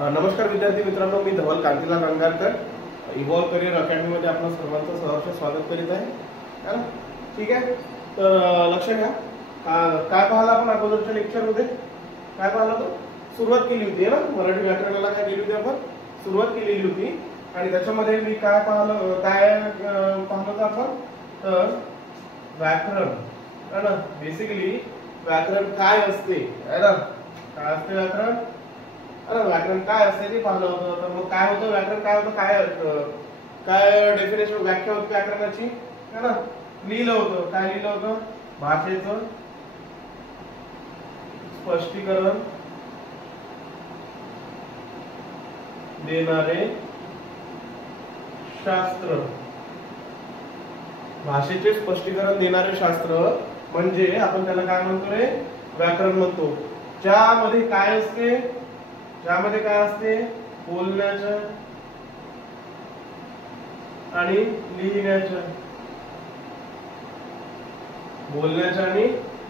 नमस्कार विद्यार्थी मित्रांनो, मी धवल कांतीलाल रंगारकर इव्हॉल्व करिअर अकॅडमीमध्ये आपलं सर्वांचं सहर्ष स्वागत करीत आहे है ना. ठीक आहे, तर लक्ष घ्या. काय पाहिलं आपण अगोदरच्या लेक्चरमध्ये? काय पाहिलं होतं? सुरुवात केली होती ना, मराठी व्याकरणाला काय केली होती आपण? सुरुवात केलेली होती. आणि त्याच्यामध्ये मी काय पाहिलं होतं आपण? तर व्याकरण है ना. बेसिकली व्याकरण काय असते है ना, काय असते व्याकरण, व्याकरण काय असते ते पाहिलं होतं. तर मग काय होतं व्याकरण, काय होतं, काय डेफिनेशन व्याख्या होती व्याकरणाची है ना. लिहिलं होतं, काय लिहिलं होतं? भाषेचं स्पष्टीकरण देणारे शास्त्र. भाषेचे स्पष्टीकरण देणारे शास्त्र म्हणजे आपण त्याला काय म्हणतो रे? व्याकरण म्हणतो. ज्यामध्ये काय असते? ज्यामध्ये काय असते? बोलण्याचं आणि लिहिण्याचं. बोलण्याचे आणि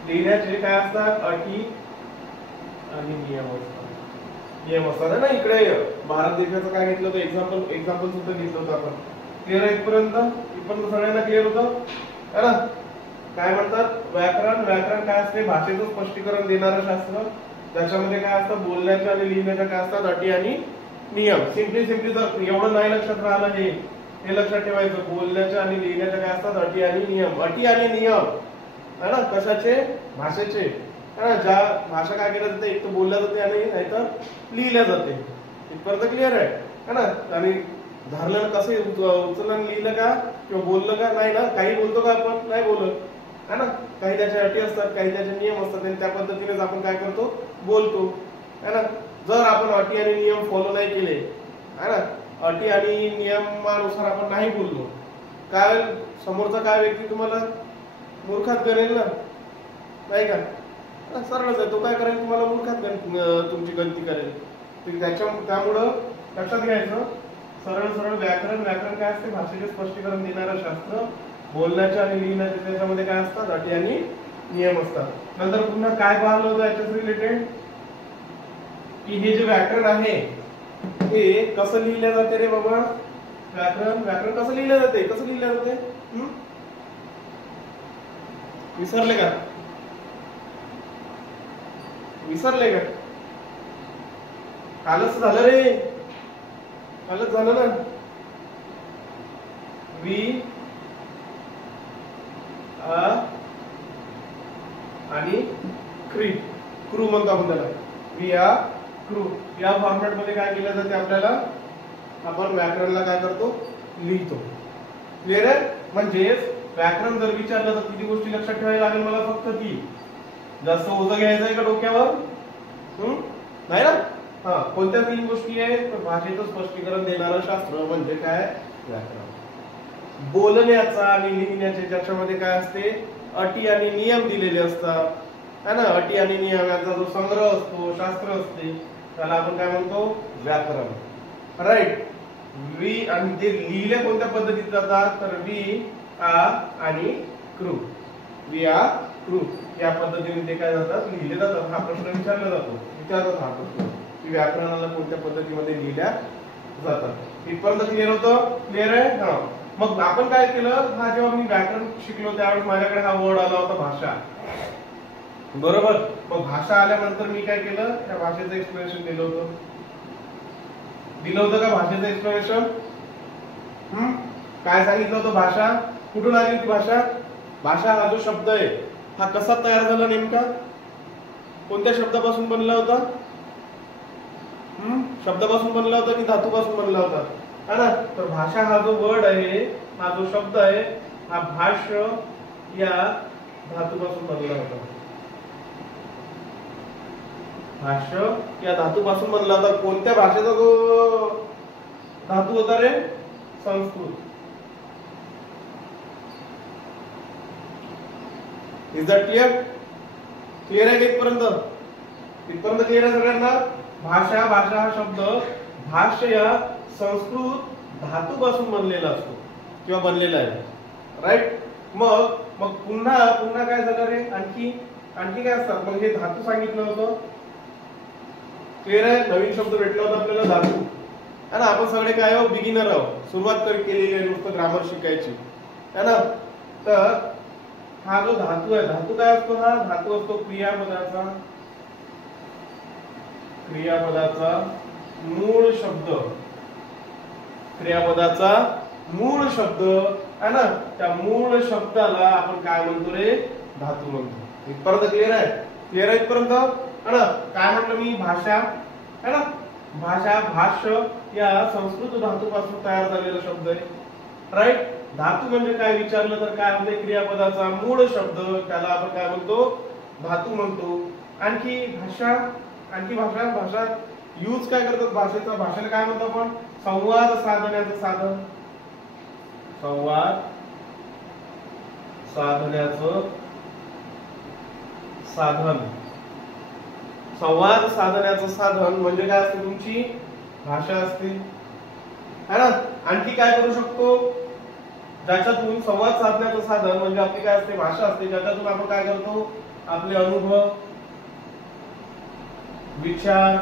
लिहिण्याचे काय असतात? अटी आणि नियम असतात ना. इकडे भारत देशाचं काय घेतलं होतं? एक्झाम्पल सुद्धा घेतलं होतं आपण. क्लिअर आहे इथपर्यंत? इथपर्यंत सगळ्यांना क्लिअर होतं है ना. काय म्हणतात? व्याकरण काय असते? भाषेचं स्पष्टीकरण देणारं शास्त्र. त्याच्यामध्ये काय असतं? बोलण्याच्या आणि लिहिण्याच्या काय असतात? अटी आणि नियम. सिम्पली जर एवढं नाही लक्षात राहिलं, हे लक्षात ठेवायचं. बोलण्याच्या आणि लिहिण्याच्या काय असतात? अटी आणि नियम. अटी आणि नियम है ना. कशाचे? भाषेचे है ना. ज्या भाषा काय केल्या जाते? एक तर बोलल्या जाते आणि नाहीतर लिहिल्या जाते. इथपर्यंत क्लिअर आहे है ना. आणि धरलं कसं उचललं, लिहिलं का किंवा बोललं का? नाही ना. काही बोलतो का आपण? नाही बोलत है ना. काही त्याच्या अटी असतात, काही त्याचे नियम असतात आणि त्या पद्धतीनेच आपण काय करतो? बोलतो है ना. जर आपण अटी आणि नियम फॉलो नाही केले है ना, अटी आणि नियमानुसार आपण नाही बोललो, काय समोरचा काय व्यक्ती तुम्हाला मूर्खात गणेल ना, नाही का? सरळच आहे, तो काय करेल? तुम्हाला मूर्खात तुमची गणती करेल. त्यामुळं लक्षात घ्यायचं. सरळ व्याकरण काय असते? भाषेचे स्पष्टीकरण देणारं शास्त्र. बोलण्याच्या आणि लिहिण्याच्या त्याच्यामध्ये काय असतात? अटी आणि नियम असतात. नंतर पुन्हा काय पाहिलं होतं याच्याच रिलेटेड, की हे जे व्याकरण आहे हे कसं लिहिलं जाते रे बाबा? व्याकरण कसं लिहिलं जाते? कसं लिहिलं जाते? विसरले का? कालच झालं रे, कालच झालं ना. वी आणि क्रू म्हणतो आपण त्याला. वी आ क्रू या फॉर्मॅट मध्ये काय केलं जाते? आपल्याला आपण व्याकरणला काय करतो? लिहितो. क्लिअर आहे? म्हणजेच व्याकरण जर विचारलं तर किती गोष्टी लक्षात ठेवायला लागेल मला? फक्त ती. जास्त ओझं घ्यायचं आहे का डोक्यावर? नाही ना. कोणत्या 3 गोष्टी आहेत? भाषेचं स्पष्टीकरण देणारं शास्त्र म्हणजे काय? व्याकरण. बोलण्याचा आणि लिहिण्याचे ज्याच्यामध्ये काय असते? अटी आणि नियम दिलेले असतात है ना. अटी आणि नियम यांचा जो संग्रह असतो, शास्त्र असते, त्याला आपण काय म्हणतो? व्याकरण. राईट. वी आणि ते लिहिले कोणत्या पद्धतीत जातात? तर वी आ आणि क्रू. वी आ क्रू या पद्धतीने ते काय जातात? लिहिले जातात. हा प्रश्न विचारला जातो, हा प्रश्न की व्याकरणाला कोणत्या पद्धतीमध्ये लिहिल्या जातात. इथपर्यंत क्लिअर होतं? क्लिअर आहे? हा. मग आपण काय केलं? जेव्हा मी व्याकरण शिकलो त्यावेळेस माझ्याकडे हा वर्ड आला होता, भाषा. बरोबर. मग भाषा आल्यानंतर मी काय केलं? त्या भाषेचं एक्सप्लेनेशन दिलं होतं का? भाषेचं एक्सप्लेनेशन काय सांगितलं होतं? भाषा कुठून आली ती भाषा? भाषा हा जो शब्द आहे हा कसा तयार झाला नेमका? कोणत्या शब्दापासून बनला होता? शब्दापासून बनला होता की धातूपासून बनला होता है ना. तर भाषा हा जो वर्ड आहे, हा जो शब्द आहे, हा भाष्य या धातूपासून बनला होता. भाष्य या धातूपासून बनला होता. कोणत्या भाषेचा जो धातू होता रे? Sanskrit. Is that clear? Clear आहे इथपर्यंत? क्लिअर आहे सगळ्यांना? भाषा हा शब्द भाष्य या संस्कृत धातूपासून बनलेला असतो किंवा बनलेला आहे. राईट. मग पुन्हा काय झालं रे? आणखी काय असतात? मग हे धातू सांगितलं होतं क्लिअर आहे. नवीन शब्द भेटला होता आपल्याला धातू है ना. आपण सगळे काय आहोत, बिगिनर आहोत, सुरुवात केलेली आहे नुसतं ग्रामर शिकायची है ना. तर हा जो धातू आहे, धातू काय असतो, हा धातू असतो क्रियापदाचा मूळ शब्द, क्रियापदाचा मूळ शब्द है ना. त्या मूळ शब्दाला आपण काय म्हणतो रे, धातू म्हणतो. इथपर्यंत क्लिअर आहे, क्लिअर आहे इथपर्यंत है ना. काय म्हटलं मी, भाषा है ना. भाषा, भाष्य या संस्कृत धातूपासून तयार झालेला शब्द आहे, राईट. धातू म्हणजे काय विचारलं तर काय म्हणते, क्रियापदाचा मूळ शब्द, त्याला आपण काय म्हणतो, धातू म्हणतो. आणखी भाषा, भाषा यूज काय करतात भाषेचा, भाषेला काय म्हणतो आपण, संवाद साधण्याचं साधन, संवाद साधण्याचं साधन, संवाद साधण्याचं साधन म्हणजे काय असते, तुमची भाषा असते है ना. आणखी काय करू शकतो, ज्याच्यातून संवाद साधण्याचं साधन म्हणजे आपली काय असते, भाषा असते, ज्याच्यातून आपण काय करतो, आपले अनुभव, विचार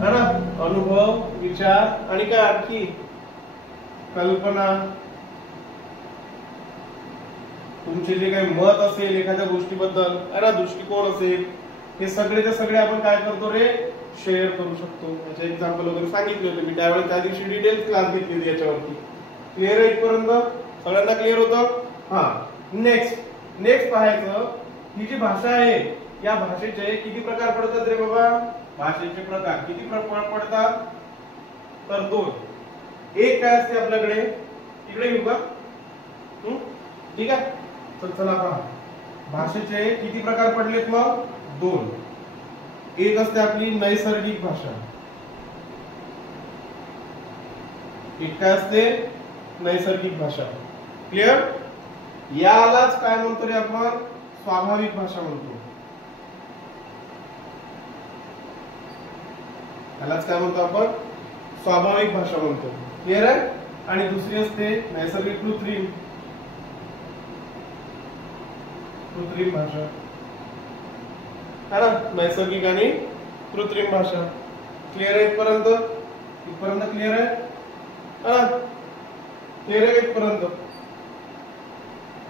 है ना, अनुभव, विचार आणि काय आणखी कल्पना, तुमचे जे काही मत असेल एखाद्या गोष्टीबद्दल है ना, दृष्टिकोन असेल, हे सगळेचे सगळे आपण काय करतो रे, शेअर करू शकतो. याचे एक्झाम्पल वगैरे सांगितले होते मी त्यावेळी, त्या दिवशी डिटेल क्लास घेतली याच्यावरती. क्लिअर आहे इथपर्यंत, सगळ्यांना क्लिअर होतं. हा, नेक्स्ट पाहायचं, ही जी भाषा आहे या भाषेचे किती प्रकार पडतात रे बाबा, भाषेचे प्रकार किती प्रकार पडतात, तर 2. एक काय असते आपल्याकडे, इकडे येऊ का, ठीक आहे. तर चला पहा, भाषेचे किती प्रकार पडलेत मग, 2. एक असते आपली नैसर्गिक भाषा, एक काय असते, नैसर्गिक भाषा. क्लिअर. यालाच काय म्हणतो रे आपण, स्वाभाविक भाषा म्हणतो. यालाच काय म्हणतो आपण, स्वाभाविक भाषा म्हणतो. क्लिअर आहे. आणि दुसरी असते नैसर्गिक, कृत्रिम भाषा है ना. नैसर्गिक आणि कृत्रिम भाषा. क्लिअर आहे इथपर्यंत, क्लिअर आहे ना, क्लिअर आहे इथपर्यंत.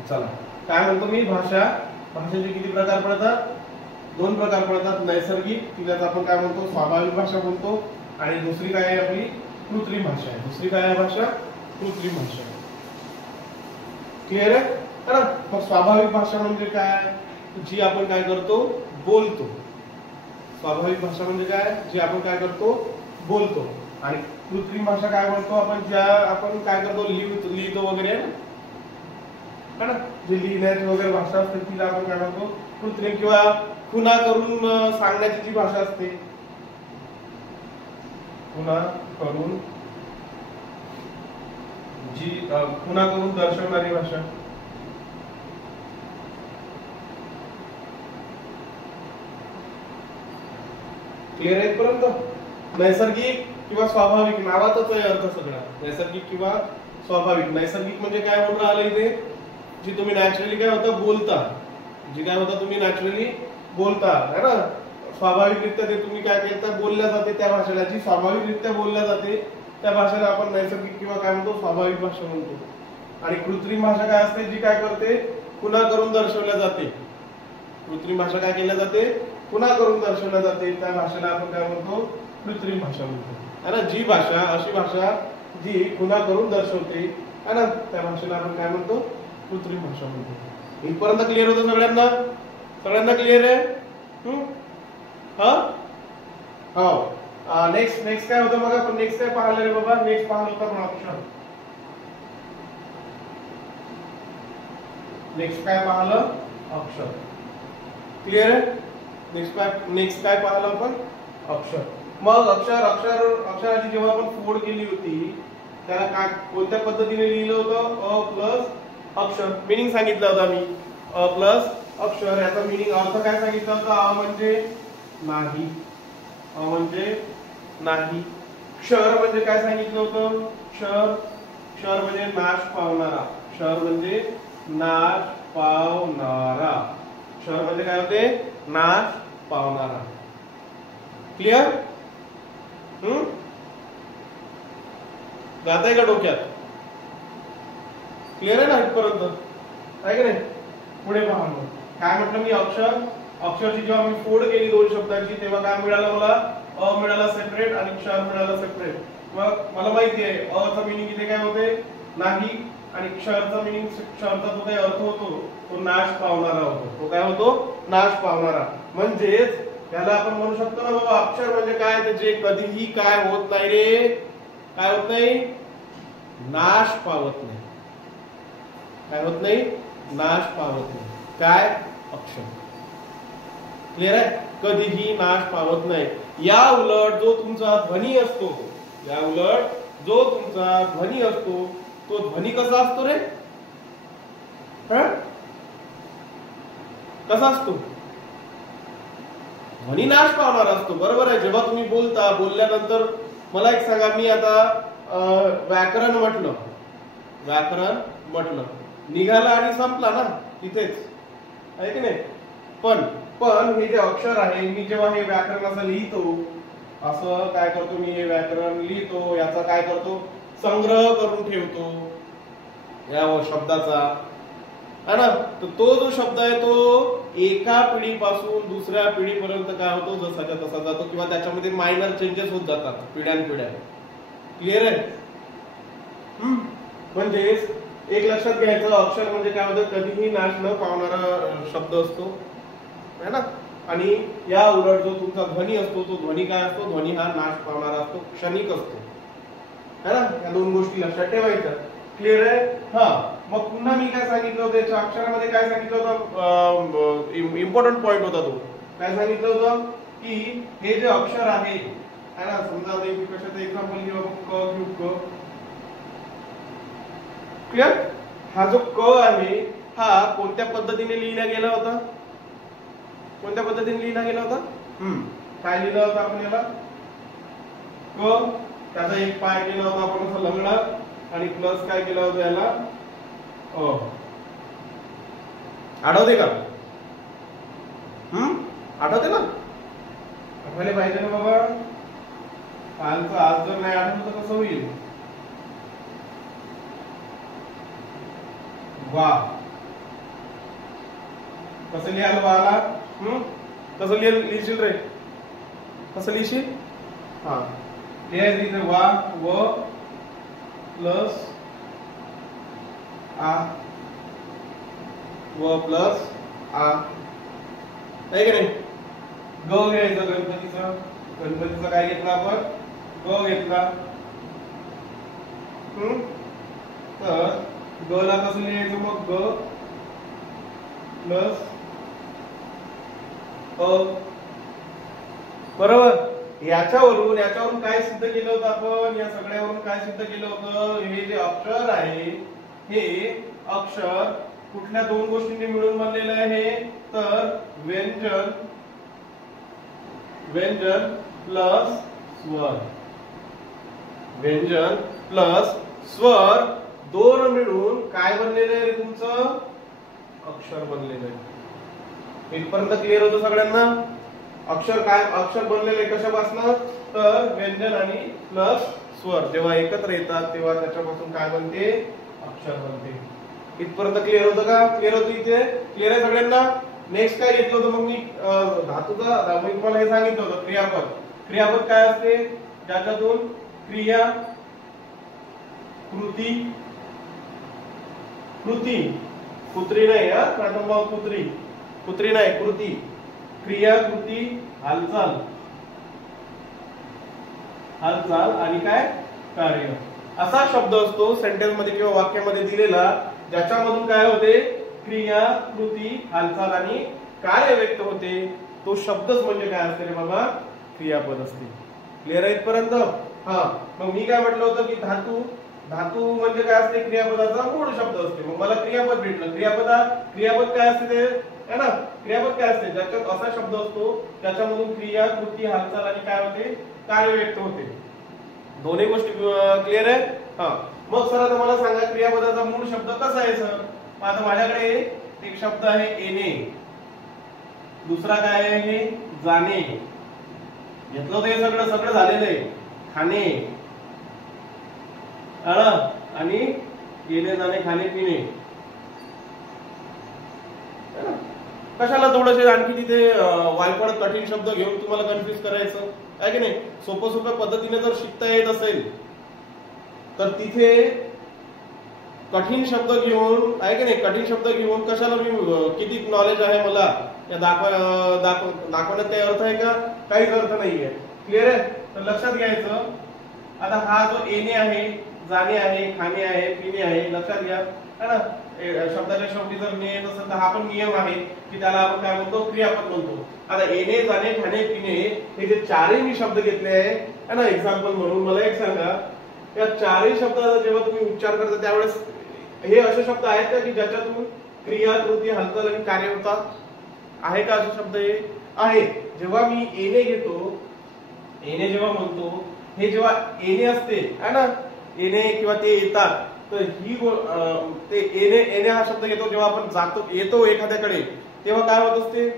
चला, काय म्हणतो मी, भाषेचे किती प्रकार पडतात, 2 प्रकार पडतात. नैसर्गिक, तिलाच आपण काय म्हणतो, स्वाभाविक भाषा म्हणतो. आणि दुसरी काय आहे आपली, कृत्रिम भाषा आहे. दुसरी काय आहे भाषा, कृत्रिम भाषा. क्लिअर आहे ना. मग स्वाभाविक भाषा म्हणजे काय, जी आपण काय करतो, बोलतो. स्वाभाविक भाषा म्हणजे काय, जी आपण काय करतो, बोलतो. आणि कृत्रिम भाषा काय म्हणतो आपण, ज्या आपण काय करतो, लिहितो वगैरे है ना, जे लिहिण्याची वगैरे भाषा असते तिला आपण काय म्हणतो, कृत्रिम. किंवा खुणा करून सांगण्याची जी भाषा असते, खुणा करून दर्शवणारी भाषा. क्लिअर आहे पर्यंत. नैसर्गिक किंवा स्वाभाविक, नावातच आहे अर्थ सगळा, नैसर्गिक किंवा स्वाभाविक. नैसर्गिक म्हणजे काय म्हणून राहिलं इथे, जी तुम्ही नॅचरली काय होतं, बोलता, जी काय होतं तुम्ही नॅचरली बोलता है ना. स्वाभाविकरित्या ते तुम्ही काय केलं, बोलल्या जाते त्या भाषेला, जी स्वाभाविकरित्या बोलल्या जाते त्या भाषेला आपण नैसर्गिक किंवा काय म्हणतो, स्वाभाविक भाषा म्हणतो. आणि कृत्रिम भाषा काय असते, जी काय करते, खुणा करून दर्शवल्या जाते. कृत्रिम भाषा काय केल्या जाते, खुणा करून दर्शवल्या जाते, त्या भाषेला आपण काय म्हणतो, कृत्रिम भाषा म्हणतो है ना. जी भाषा, अशी भाषा जी खुणा करून दर्शवते है ना, त्या भाषेला आपण काय म्हणतो, कृत्रिम भाषा म्हणतो. इथपर्यंत क्लिअर होतं सगळ्यांना, क्लिअर आहे. हो. नेक्स्ट काय होतं बघा, पण नेक्स्ट काय पाहिलं रे बाबा, नेक्स्ट पाहिलं होतं पण ऑप्शन. नेक्स्ट काय पाहिलं, अक्षर. क्लिअर आहे. नेक्स्ट काय पाहिलं आपण, अक्षर. मग अक्षराची जेव्हा आपण फोड केली होती त्याला काय, कोणत्या पद्धतीने लिहिलं होतं, अ प्लस अक्षर. मिनिंग सांगितलं होतं मी, अ प्लस अक्षर. याचा मिनिंग, अर्थ काय सांगितलं होतं, अ म्हणजे नाही, अ म्हणजे नाही. क्षर म्हणजे काय सांगितलं होतं, क्षर म्हणजे नाश पावणारा, क्षर म्हणजे नाश पावणारा. क्षर म्हणजे काय होते, नाश पावणारा. क्लिअर? जाताय का डोक्यात? क्लिअर आहे ना इथपर्यंत? आहे की नाही? पुढे पहा मग काय म्हटलं मी, अक्षरची जेव्हा मी फोड केली दोन शब्दांची तेव्हा काय मिळालं मला, अ मिळाला सेपरेट आणि क्षर मिळाला सेपरेट. मग मला माहिती आहे अचा मिनिंग इथे काय होते, नाही, आणि क्षरचा मिनिंग, क्षरचा जो काही अर्थ होतो तो नाश पावणारा होतो. तो काय होतो? नाश पावणारा. म्हणजेच त्याला आपण म्हणू शकतो ना बाबा, अक्षर म्हणजे काय, तर जे कधीही काय होत नाही रे, काय होत नाही, नाश पावत नाही. काय होत नाही? नाश पावत नाही. काय? अक्षर. क्लिअर आहे? कधीही नाश पावत नाही. या उलट जो तुमचा ध्वनी असतो, या उलट जो तुमचा ध्वनी असतो तो ध्वनी कसा असतो रे? कसा असतो? ध्वनी नाश पावणार असतो. बरोबर आहे. जेव्हा तुम्ही बोलता, बोलल्यानंतर मला एक सांगा, मी आता व्याकरण म्हटलं निघाला आणि संपला ना तिथेच, आहे की नाही? पण हे जे अक्षर आहे, मी जेव्हा हे व्याकरण असं लिहितो, असं काय करतो मी, हे व्याकरण लिहितो, याचा काय करतो, संग्रह करून ठेवतो या शब्दाचा, है ना? तर तो जो शब्द आहे तो एका पिढीपासून दुसऱ्या पिढीपर्यंत काय होतो, जसाच्या तसा जातो, किंवा त्याच्यामध्ये मायनर चेंजेस होत जातात पिढ्यानपिढ्या. क्लिअर आहे? म्हणजेच एक लक्षात घ्यायचं, अक्षर म्हणजे काय होतं, कधीही नाश न पावणारा शब्द असतो, है ना? आणि या उलट जो तुमचा ध्वनी असतो तो ध्वनी काय असतो, ध्वनी हा नाश पावणारा असतो, क्षणिक असतो, है ना? या दोन गोष्टी लक्षात ठेवायच्या. क्लिअर आहे? हा. मग पुन्हा मी काय सांगितलं होतं, याच्या अक्षरामध्ये काय सांगितलं होतं, इम्पॉर्टंट पॉइंट होता तो. काय सांगितलं होतं की हे जे अक्षर आहे, है ना, समजा कशाचं एक्झाम्पल घेऊ आपण, क. क्लिअर? हा जो क आहे हा कोणत्या पद्धतीने लिहिला गेला होता? कोणत्या पद्धतीने लिहिला गेला होता? काय लिहिलं होतं आपण याला? क. त्याचा एक पाय केला होता आपण असं लंगडा, आणि प्लस काय केलं होतं याला, अ. आठवते का? आठवते ना? आठवायला पाहिजे ना बाबा. कालचं आज जर नाही आठवलं तर कसं होईल? वा. कसं लिहाल वाला? कसं लिहिशील रे? कसं लिहिशील? हा, लिहायचं इथे वा, व प्लस आ, व प्लस आ, आहे की नाही? ग घ्यायचं गणपतीचं काय घेतला आपण? ग घेतला. तर ग ला कसं लिहायचं मग? ग प्लस अ. बरोबर. याच्यावरून काय सिद्ध केलं होतं आपण? या सगळ्यावरून काय सिद्ध केलं होतं? हे जे अक्षर आहे, हे अक्षर कुठल्या दोन गोष्टींनी मिळून बनलेलं आहे? तर व्यंजन प्लस स्वर. व्यंजन प्लस स्वर दोन मिळून काय बनलेलं आहे तुमचं? अक्षर बनलेलं आहे. इथपर्यंत क्लिअर होतं सगळ्यांना? अक्षर बनलेले कशापासून? तर व्यंजन आणि प्लस स्वर जेव्हा एकत्र येतात तेव्हा त्याच्यापासून काय बनते? अक्षर बनते. इथपर्यंत क्लिअर होतं का? क्लिअर होतं इथे? क्लिअर आहे सगळ्यांना? नेक्स्ट काय घेतलं होतं मग मी? धातूचा मी तुम्हाला हे सांगितलं होतं, क्रियापद. क्रियापद काय असते? ज्याच्यातून क्रिया, कृती कुत्री नाही, कुत्री नाही, कृती, क्रिया, कृती, हालचाल आणि काय? कार्य. असा शब्द असतो सेंटेन्स मध्ये किंवा वाक्यामध्ये दिलेला, ज्याच्यामधून काय होते? क्रिया, कृती, हालचाल आणि कार्य व्यक्त होते. तो शब्दच म्हणजे काय असते रे बाबा? क्रियापद असते. क्लिअर आहे इथपर्यंत? हा. मग मी काय म्हटलं होतं की धातू म्हणजे काय असते? क्रियापदाचा मूळ शब्द असते. मग मला क्रियापद भेटलं. क्रियापद काय असते ते, है ना? क्रियापद काय असते? ज्याच्यात असा शब्द असतो त्याच्यामधून क्रिया, कृती, हालचाल आणि काय होते? कार्य व्यक्त होते. दोन्ही गोष्टी क्लिअर आहे? हा. मग सर आता मला सांगा क्रियापदाचा मूळ शब्द कसा आहे सर? आता माझ्याकडे एक शब्द आहे येणे, दुसरा काय आहे? जाणे, घेतलं होतं हे सगळं सगळं झालेलं आहे. खाणे आणि येणे जाणे खाणे पिणे. कशाला थोडेसे आणखी तिथे वायफळ कठीण शब्द घेऊन तुम्हाला कन्फ्युज करायचं आहे की नाही. सोप्या सोप्या पद्धतीने जर शिकता येत असेल तर तिथे कठीण शब्द घेऊन आहे की नाही, कठीण शब्द घेऊन कशाला मी किती नॉलेज आहे मला दाखवण्यात काही अर्थ आहे का? काहीच अर्थ नाहीये. क्लिअर आहे? तर लक्षात घ्यायचं. आता हा जो येणे आहे, जाणे आहे, खाणे आहे, पिणे आहे, लक्षात घ्या है ना. शब्दाच्या शेवटी जर नियम असेल तर हा पण नियम आहे की त्याला आपण काय म्हणतो, क्रियापद म्हणतो. आता येणे जाणे खाणे पिणे हे जे चारही मी शब्द घेतले आहे ना एक्झाम्पल म्हणून, मला एक सांगा या चारही शब्दाचा जेव्हा तुम्ही उच्चार करता त्यावेळेस हे असे शब्द आहेत का की ज्याच्यातून क्रिया कृती हालचाल आणि कार्य होतात? आहे का असे शब्द? हे आहे. जेव्हा मी येणे घेतो, येणे जेव्हा म्हणतो, हे जेव्हा येणे असते है ना, येणे किंवा ते येतात, तर ही ते येणे हा शब्द घेतो जेव्हा आपण जातो येतो एखाद्याकडे तेव्हा काय होत असते,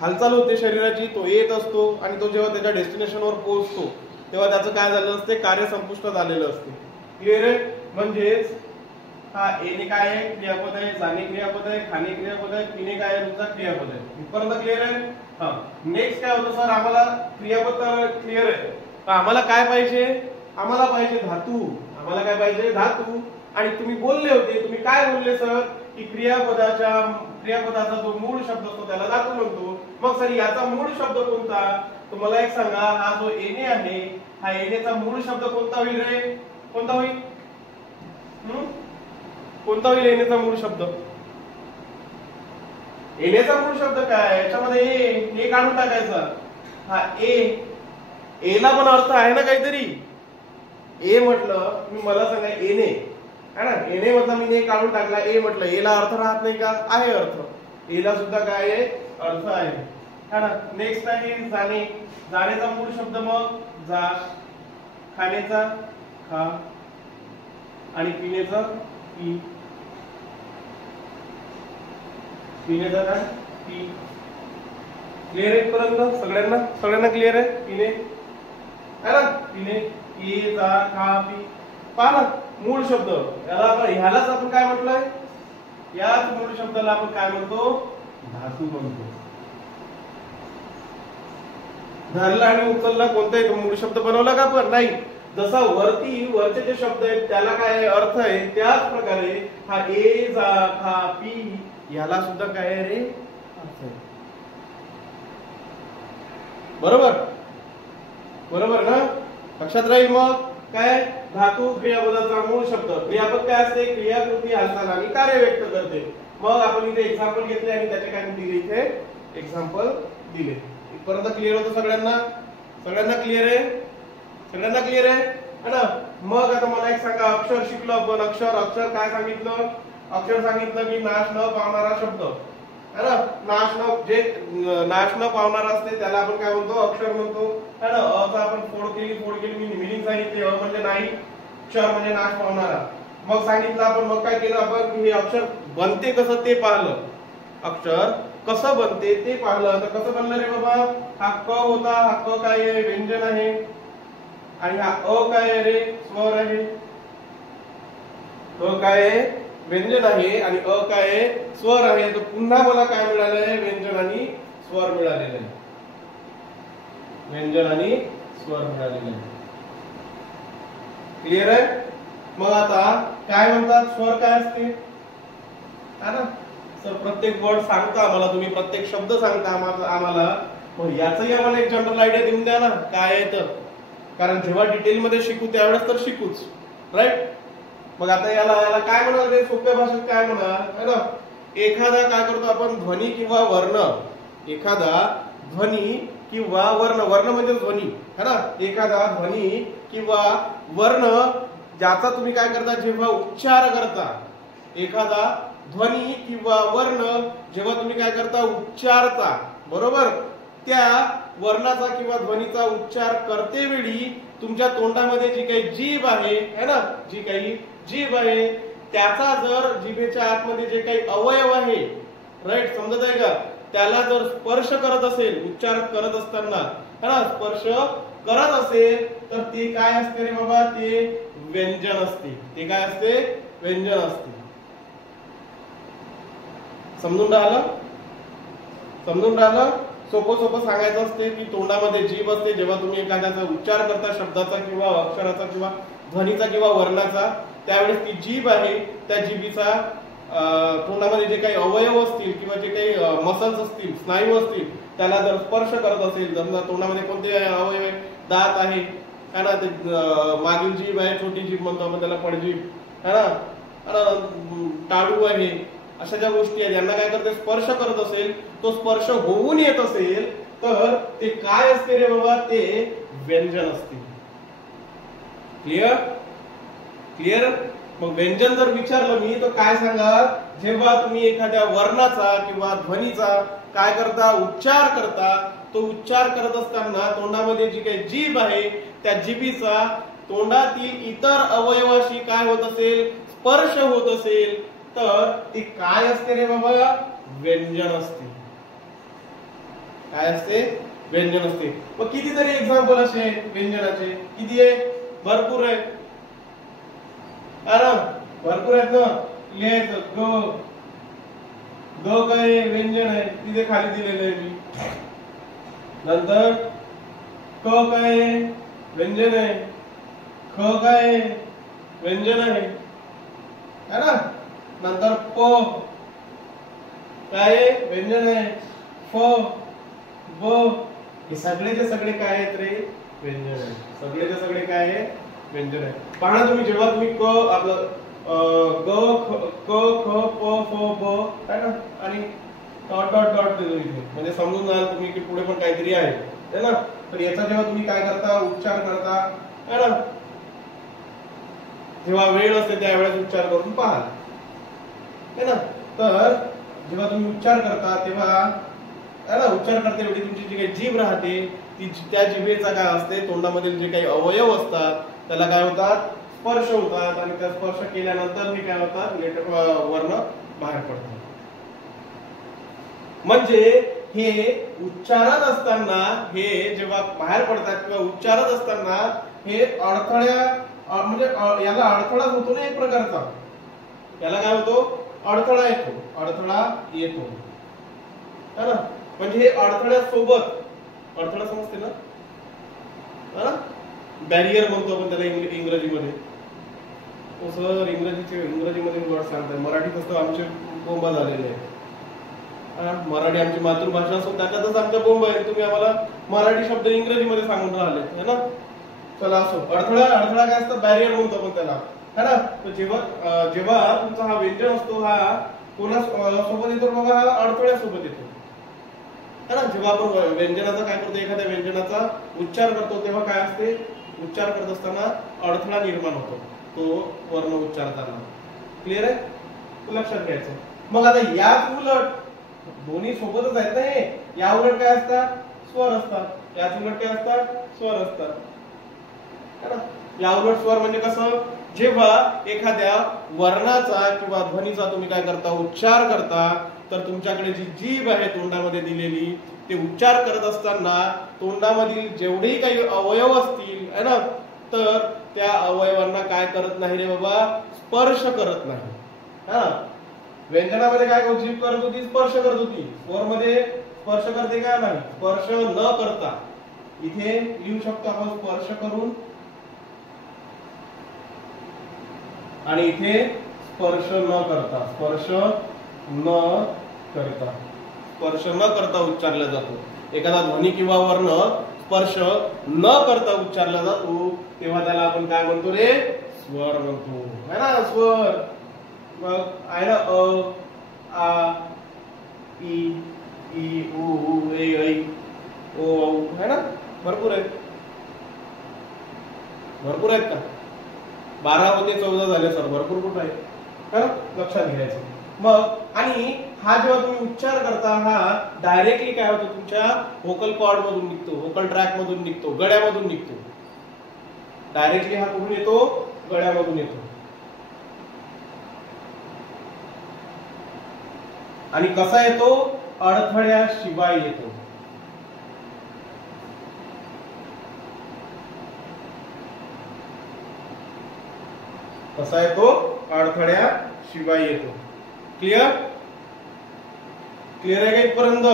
हालचाल होते शरीराची, तो येत असतो आणि तो जेव्हा त्याच्या डेस्टिनेशनवर पोहोचतो तेव्हा त्याचं काय झालेलं असते, कार्य संपुष्टात आलेलं असते. क्लिअर आहे? म्हणजेच हा येणे काय आहे, क्रियापद आहे, जाणे क्रियापद आहे, खाणे क्रियापद आहे, पिणे काय आहे, तुमचा क्रियापद आहे. इथपर्यंत क्लिअर आहे? हा. नेक्स्ट काय होतं सर, आम्हाला क्रियापद क्लिअर आहे, तर आम्हाला काय पाहिजे, आम्हाला पाहिजे धातू. आम्हाला काय पाहिजे, धातू. आणि तुम्ही बोलले होते, तुम्ही काय बोलले सर की क्रियापदाचा जो मूळ शब्द असतो त्याला धातू म्हणतो. मग सर याचा मूळ शब्द कोणता, तर मला एक सांगा. हा जो येणे आहे, हा येणेचा मूळ शब्द कोणता होईल रे? कोणता होईल? कोणता होईल येणेचा मूळ शब्द? येणेचा मूळ शब्द काय, याच्यामध्ये ए काढून टाकायचा. हा एला पण अर्थ आहे ना काहीतरी. ए म्हटलं मी, मला सांगा येणे है ना, येणे म्हटलं मी ने काढून टाकला, ए म्हटलं, एला अर्थ राहत नाही का? आहे अर्थ. एला सुद्धा काय आहे, अर्थ आहे है ना. नेक्स्ट आहे जाणे. जाणेचा मूळ शब्द मग जा, खाण्याचा खा आणि पिण्याचा पी. पिण्याचा काय, पी. क्लिअर आहे पर्यंत सगळ्यांना क्लिअर आहे? पिणे है ना, पिणे, ये जा खा पी. पहा ना, मूळ शब्द ह्यालाच आपण काय म्हटलंय, याच मूळ शब्दाला आपण काय म्हणतो, धातू म्हणतो. धरला आणि उचलला कोणताही मूळ शब्द बनवला का आपण? नाही. जसा वरचे जे शब्द आहेत त्याला काय अर्थ आहे, त्याच प्रकारे हा ए जा खा पी याला सुद्धा काय आहे रे, अर्थ आहे. बरोबर ना? लक्षात राहील. मग काय, धातू क्रियापदाचा मूळ शब्द. क्रियापद काय असते, क्रिया कृती हालचाल आणि कार्य व्यक्त करते. मग आपण इथे एक्झाम्पल घेतले आणि त्याचे काय दिले, इथे एक्झाम्पल दिले. इथपर्यंत क्लिअर होतं सगळ्यांना? क्लिअर आहे? सगळ्यांना क्लिअर आहे ना. मग आता मला एक सांगा, अक्षर शिकलो आपण. अक्षर काय सांगितलं, अक्षर सांगितलं की नाश न पावणारा शब्द है ना. नाश न पावणारा असते त्याला आपण काय म्हणतो, अक्षर म्हणतो है ना. अचा आपण फोड केली मी मिनिंग सांगितली. अ म्हणजे नाही, क्षर म्हणजे नाश पावणारा. मग सांगितलं आपण, मग काय केलं आपण की हे अक्षर बनते कसं ते पाहिलं. अक्षर कसं बनते ते पाहिलं. तर कसं बनलं रे बाबा, हा क होता, हा क काय आहे, व्यंजन आहे, आणि हा अ काय आहे रे, स्वर आहे. अ काय आहे, व्यंजन आहे, आणि अ काय आहे, स्वर आहे. तर पुन्हा मला काय मिळालं आहे, व्यंजन आणि स्वर मिळालेलं आहे. व्यंजन आणि स्वर मिळालेलं आहे. क्लिअर आहे? मग आता काय म्हणतात, स्वर काय असते है ना. सर प्रत्येक वर्ड सांगता आम्हाला, तुम्ही प्रत्येक शब्द सांगता आम्हाला, मग याचंही आम्हाला एक जनरल आयडिया देऊन द्या ना काय आहे तर. कारण जेव्हा डिटेल मध्ये शिकू त्यावेळेस तर शिकूच, राईट. मग आता याला काय म्हणाल रे, सोप्या भाषेत काय म्हणाल है ना. एखादा काय करतो आपण, ध्वनी किंवा वर्ण. एखादा ध्वनी किंवा वर्ण, वर्ण म्हणजे ध्वनी है ना. एखादा ध्वनी किंवा वर्ण ज्याचा तुम्ही काय करता, जेव्हा उच्चार करता, एखादा ध्वनी किंवा वर्ण जेव्हा तुम्ही काय करता, उच्चारता, बरोबर, त्या वर्णाचा किंवा ध्वनीचा उच्चार करते वेळी तुमच्या तोंडामध्ये जी काही जीभ आहे है ना, जी काही जीभ आहे त्याचा जर जिभेच्या आतमध्ये जे काही अवयव आहे, राईट, समजत आहे का, त्याला जर स्पर्श करत असेल उच्चार करत असताना, है ना, स्पर्श करत असेल तर ते काय असते रे बाबा, ते व्यंजन असते. ते काय असते, व्यंजन असते. समजून राहिलं, समजून राहिलं. सोपं सोपं सांगायचं असते की तोंडामध्ये जीभ असते. जेव्हा तुम्ही एखाद्याचा उच्चार करता, शब्दाचा किंवा अक्षराचा किंवा ध्वनीचा किंवा वर्णाचा, त्यावेळेस ती जीभ आहे, त्या जीभीचा तोंडामध्ये जे काही अवयव असतील किंवा जे काही मसल्स असतील, स्नायू असतील, त्याला जर स्पर्श करत असेल, समजा तोंडामध्ये कोणते अवयव आहे, दात आहे ना, ते मागील जीभ आहे, छोटी जीभ म्हणतो आपण त्याला, पडजीभ है ना, टाळू आहे, अशा ज्या गोष्टी आहेत यांना काय करते, स्पर्श करत असेल, तो स्पर्श होऊन येत असेल तर ते काय असते रे बाबा, ते व्यंजन असते. Clear, clear. मग व्यंजन जर विचारलं मी तर काय सांगा, जेव्हा तुम्ही एखाद्या वर्णाचा किंवा ध्वनीचा काय करता, उच्चार करता, तो उच्चार करत असताना तोंडामध्ये जी काही जीभ आहे त्या जीभीचा तोंडातील इतर अवयवाशी काय होत असेल, स्पर्श होत असेल तर ती काय असते रे बाबा, व्यंजन असते. काय असते, व्यंजन असते. मग कितीतरी एक्झाम्पल असे व्यंजनाचे, किती आहे, भरपूर आहे, भरपूर आहेत ना. लिहायचं ग, ग काय व्यंजन आहे, तिथे खाली दिलेलं आहे मी. नंतर क काय व्यंजन आहे, ख काय व्यंजन आहे, है ना. नंतर प काय व्यंजन आहे, फ, ब, हे सगळेचे सगळे काय आहेत रे, व्यंजन आहे. सगळेचे सगळे काय आहे, व्यंजन आहे. पहा तुम्ही, जेव्हा तुम्ही क आपलं ग, क, ख, प, फ, ब है ना, आणि डॉट डॉट डॉट देतो इथे, म्हणजे समजून जाल तुम्ही की पुढे पण काहीतरी आहे ना. तर याचा जेव्हा तुम्ही काय करता, उच्चार करता है ना, जेव्हा वेळ असते त्यावेळेस उच्चार करून पहा है ना. तर जेव्हा तुम्ही उच्चार करता तेव्हा है ना, उच्चार करते वेळी तुमची जी काही जीभ राहते ती, त्या जिभेचा काय असते, तोंडामधील जे काही अवयव असतात त्याला काय होतात, स्पर्श होतात, आणि त्या स्पर्श केल्यानंतर हे काय होतात, लेटर वर्ण बाहेर पडतात. म्हणजे हे उच्चारत असताना, हे जेव्हा बाहेर पडतात किंवा उच्चारत असताना हे अडथळ्या, म्हणजे याला अडथळाच होतो ना एक प्रकारचा, याला काय होतो, अडथळा येतो, अडथळा येतो है ना. म्हणजे हे अडथळ्यासोबत, अडथळा समजते ना, बॅरियर म्हणतो आपण त्याला इंग्रजीमध्ये. हो सर, इंग्रजीमध्ये वर्ड सांगताय, मराठीत असतं आमचे बोंबा झालेले आहे. मराठी आमची मातृभाषा असून त्याच्यातच आमच्या बोंब आहे, तुम्ही आम्हाला मराठी शब्द इंग्रजीमध्ये सांगून राहिले है ना. चला असो, अडथळा, अडथळा काय असतं, बॅरियर म्हणतो आपण त्याला है ना. तर जेव्हा तुमचा हा व्यंजन असतो, हा कोणा सोबत येतो बाबा, हा अडथळ्यासोबत येतो है ना. जेव्हा आपण व्यंजनाचा काय करतो, एखाद्या व्यंजनाचा उच्चार करतो तेव्हा काय असते, उच्चार करत असताना अडथळा निर्माण होतो तो वर्ण उच्चारताना. क्लिअर आहे, लक्षात घ्यायचं. मग आता याच उलट दोन्ही सोबतच आहेत ना, हे या उलट काय असतात, स्वर असतात. याच उलट काय असतात, स्वर असतात है ना. या उलट स्वर म्हणजे कसं, जेव्हा एखाद्या वर्णाचा किंवा ध्वनीचा तुम्ही काय करता, उच्चार करता, तर तुमच्याकडे जी जीभ आहे तोंडामध्ये दिलेली, ते उच्चार करत असताना तोंडामधील जेवढेही काही अवयव असतील है ना, तर त्या अवयवांना काय करत नाही रे बाबा, स्पर्श करत नाही हा. व्यंजनामध्ये काय जीभ करत होती, स्पर्श करत होती. स्वर मध्ये स्पर्श करते का, नाही, स्पर्श न करता. इथे लिहू शकतो आपण स्पर्श करून, आणि इथे स्पर्श न करता, स्पर्श न करता, स्पर्श न करता उच्चारला जातो. एखादा ध्वनी किंवा वर्ण स्पर्श न करता उच्चारला जातो तेव्हा त्याला आपण काय म्हणतो रे, स्वर म्हणतो है ना. स्वर मग आहे ना, अ, आ, ई, ई, उ, ए, ऐ, ओ, औ है ना. भरपूर आहेत, भरपूर आहेत का, 12 होते 14 झाले सर, भरपूर कुठं आहे है ना, लक्षात घ्यायचं. मग आणि हा जेव्हा तुम्ही उच्चार करता, हा डायरेक्टली काय होतो, तुमच्या व्होकल कॉर्ड मधून निघतो, व्होकल ट्रॅक मधून निघतो, गळ्यामधून निघतो. डायरेक्टली हा कुठून येतो, गळ्यामधून येतो. आणि कसा येतो, अडथळ्याशिवाय येतो. कसा येतो? अडथळ्याशिवाय येतो. क्लिअर? क्लिअर आहे का इथपर्यंत?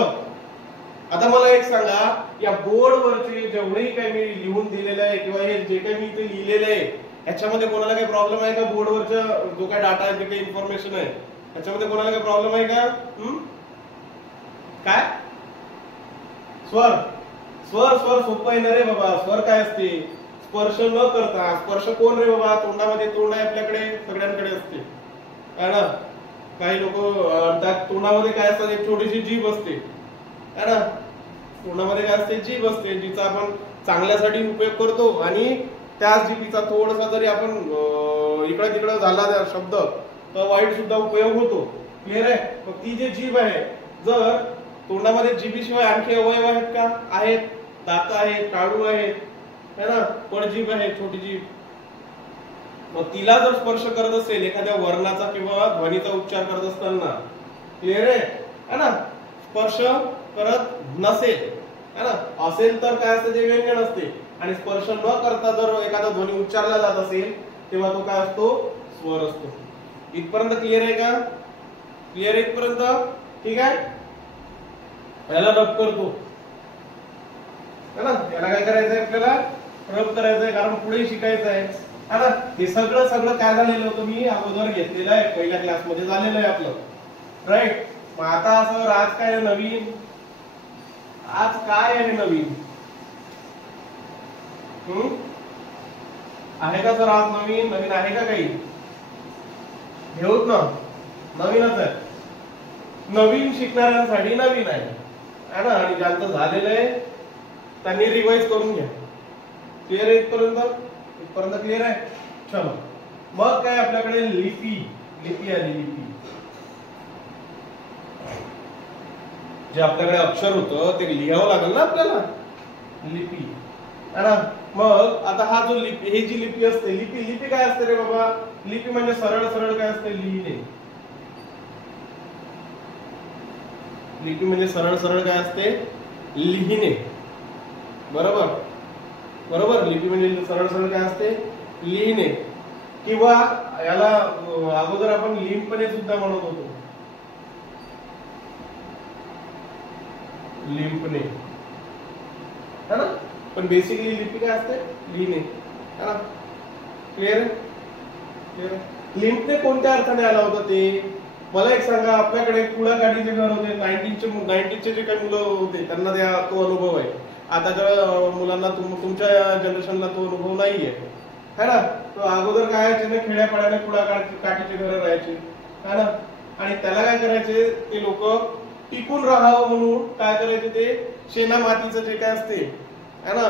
आता मला एक सांगा, या बोर्डवरचे जेवढेही काही मी लिहून दिलेलं आहे किंवा हे जे काही मी इथे लिहिलेलं आहे याच्यामध्ये कोणाला काही प्रॉब्लेम आहे का? बोर्डवरचा जो काही डाटा आहे, जे काही इन्फॉर्मेशन आहे याच्यामध्ये कोणाला काही प्रॉब्लेम आहे का? काय? स्वर स्वर स्वर सोपं आहे ना रे बाबा. स्वर काय असते? स्पर्श न करता. स्पर्श कोण रे बाबा? तोंडामध्ये तोंड आहे आपल्याकडे, सगळ्यांकडे असते है ना. काही लोक त्या तोंडामध्ये काय असतात? एक छोटीशी जीभ असते है ना. तोंडामध्ये काय असते? जीभ असते, जिचा आपण चांगल्यासाठी उपयोग करतो आणि त्याच जीभीचा थोडासा जरी आपण इकडे तिकडे झाला त्या शब्द तर वाईट सुद्धा उपयोग होतो. क्लिअर आहे? मग ती जी जीभ आहे, जर तोंडामध्ये जीभीशिवाय आणखी अवयव आहेत का? आहेत. दात आहेत, काळू आहेत है ना, पळजीभ आहे, छोटी जीभ. मग तिला जर स्पर्श करत असेल एखाद्या वर्णाचा किंवा ध्वनीचा उच्चार करत असताना, क्लिअर आहे ना, स्पर्श करत नसेल है ना, असेल तर काय असते? ते व्यंजन असते. आणि स्पर्श न करता जर एखादा ध्वनी उच्चारला जात असेल तेव्हा तो काय असतो? स्वर असतो. इथपर्यंत क्लिअर आहे का? क्लिअर आहे इथपर्यंत? ठीक आहे. याला रब करतो है ना. याला काय करायचंय? आपल्याला रब करायचंय, कारण पुढे शिकायचं आहे है ना. हे सगळं सगळं काय झालेलं होतं? मी अगोदर घेतलेलं आहे, पहिल्या क्लासमध्ये झालेलं आहे आपलं, राईट. मग आता असं आज काय नवीन? आज काय आहे नवीन? आहे का सर आज नवीन? नवीन आहे का काही? घेऊत ना, नवीनच आहे. नवीन शिकणाऱ्यांसाठी नवीन आहे ना. आणि ज्यांचं झालेलं आहे त्यांनी रिवाइज करून घ्या. क्लिअर आहे इथपर्यंत? इथपर्यंत क्लिअर आहे? चलो मग काय आपल्याकडे लिपी. लिपी आली. लिपी जे आपल्याकडे अक्षर होतं ते लिहावं लागेल ना आपल्याला. लिपी है ना. मग आता हा जो लिपी, ही जी लिपी असते, लिपी लिपी काय असते रे बाबा? लिपी म्हणजे सरळ सरळ काय असते? लिहिणे. लिपी म्हणजे सरळ सरळ काय असते? लिहिणे. बरोबर बरोबर. लिपी म्हणजे सरळ सरळ काय असते? लिहिणे. किंवा याला अगोदर आपण लिंपणे सुद्धा म्हणत होतो. लिंपणे है ना. पण बेसिकली लिपी काय असते? लिहिणे है ना. क्लिअर आहे? क्लिअर आहे. लिंपणे कोणत्या अर्थाने आला होता ते मला एक सांगा. आपल्याकडे कुळाकाठीचे घर होते, 90चे जे काही मुलं होते त्यांना तो अनुभव आहे. आताच्या मुलांना तुमच्या जनरेशनला तो अनुभव नाहीये है ना. तो अगोदर काय ना, खेड्यापाड्याने कुळाकाठीचे घर राहायचे है ना. आणि त्याला काय करायचे ते लोक? टिकून राहावं म्हणून काय करायचे? ते शेणा मातीचं जे काय असते है ना,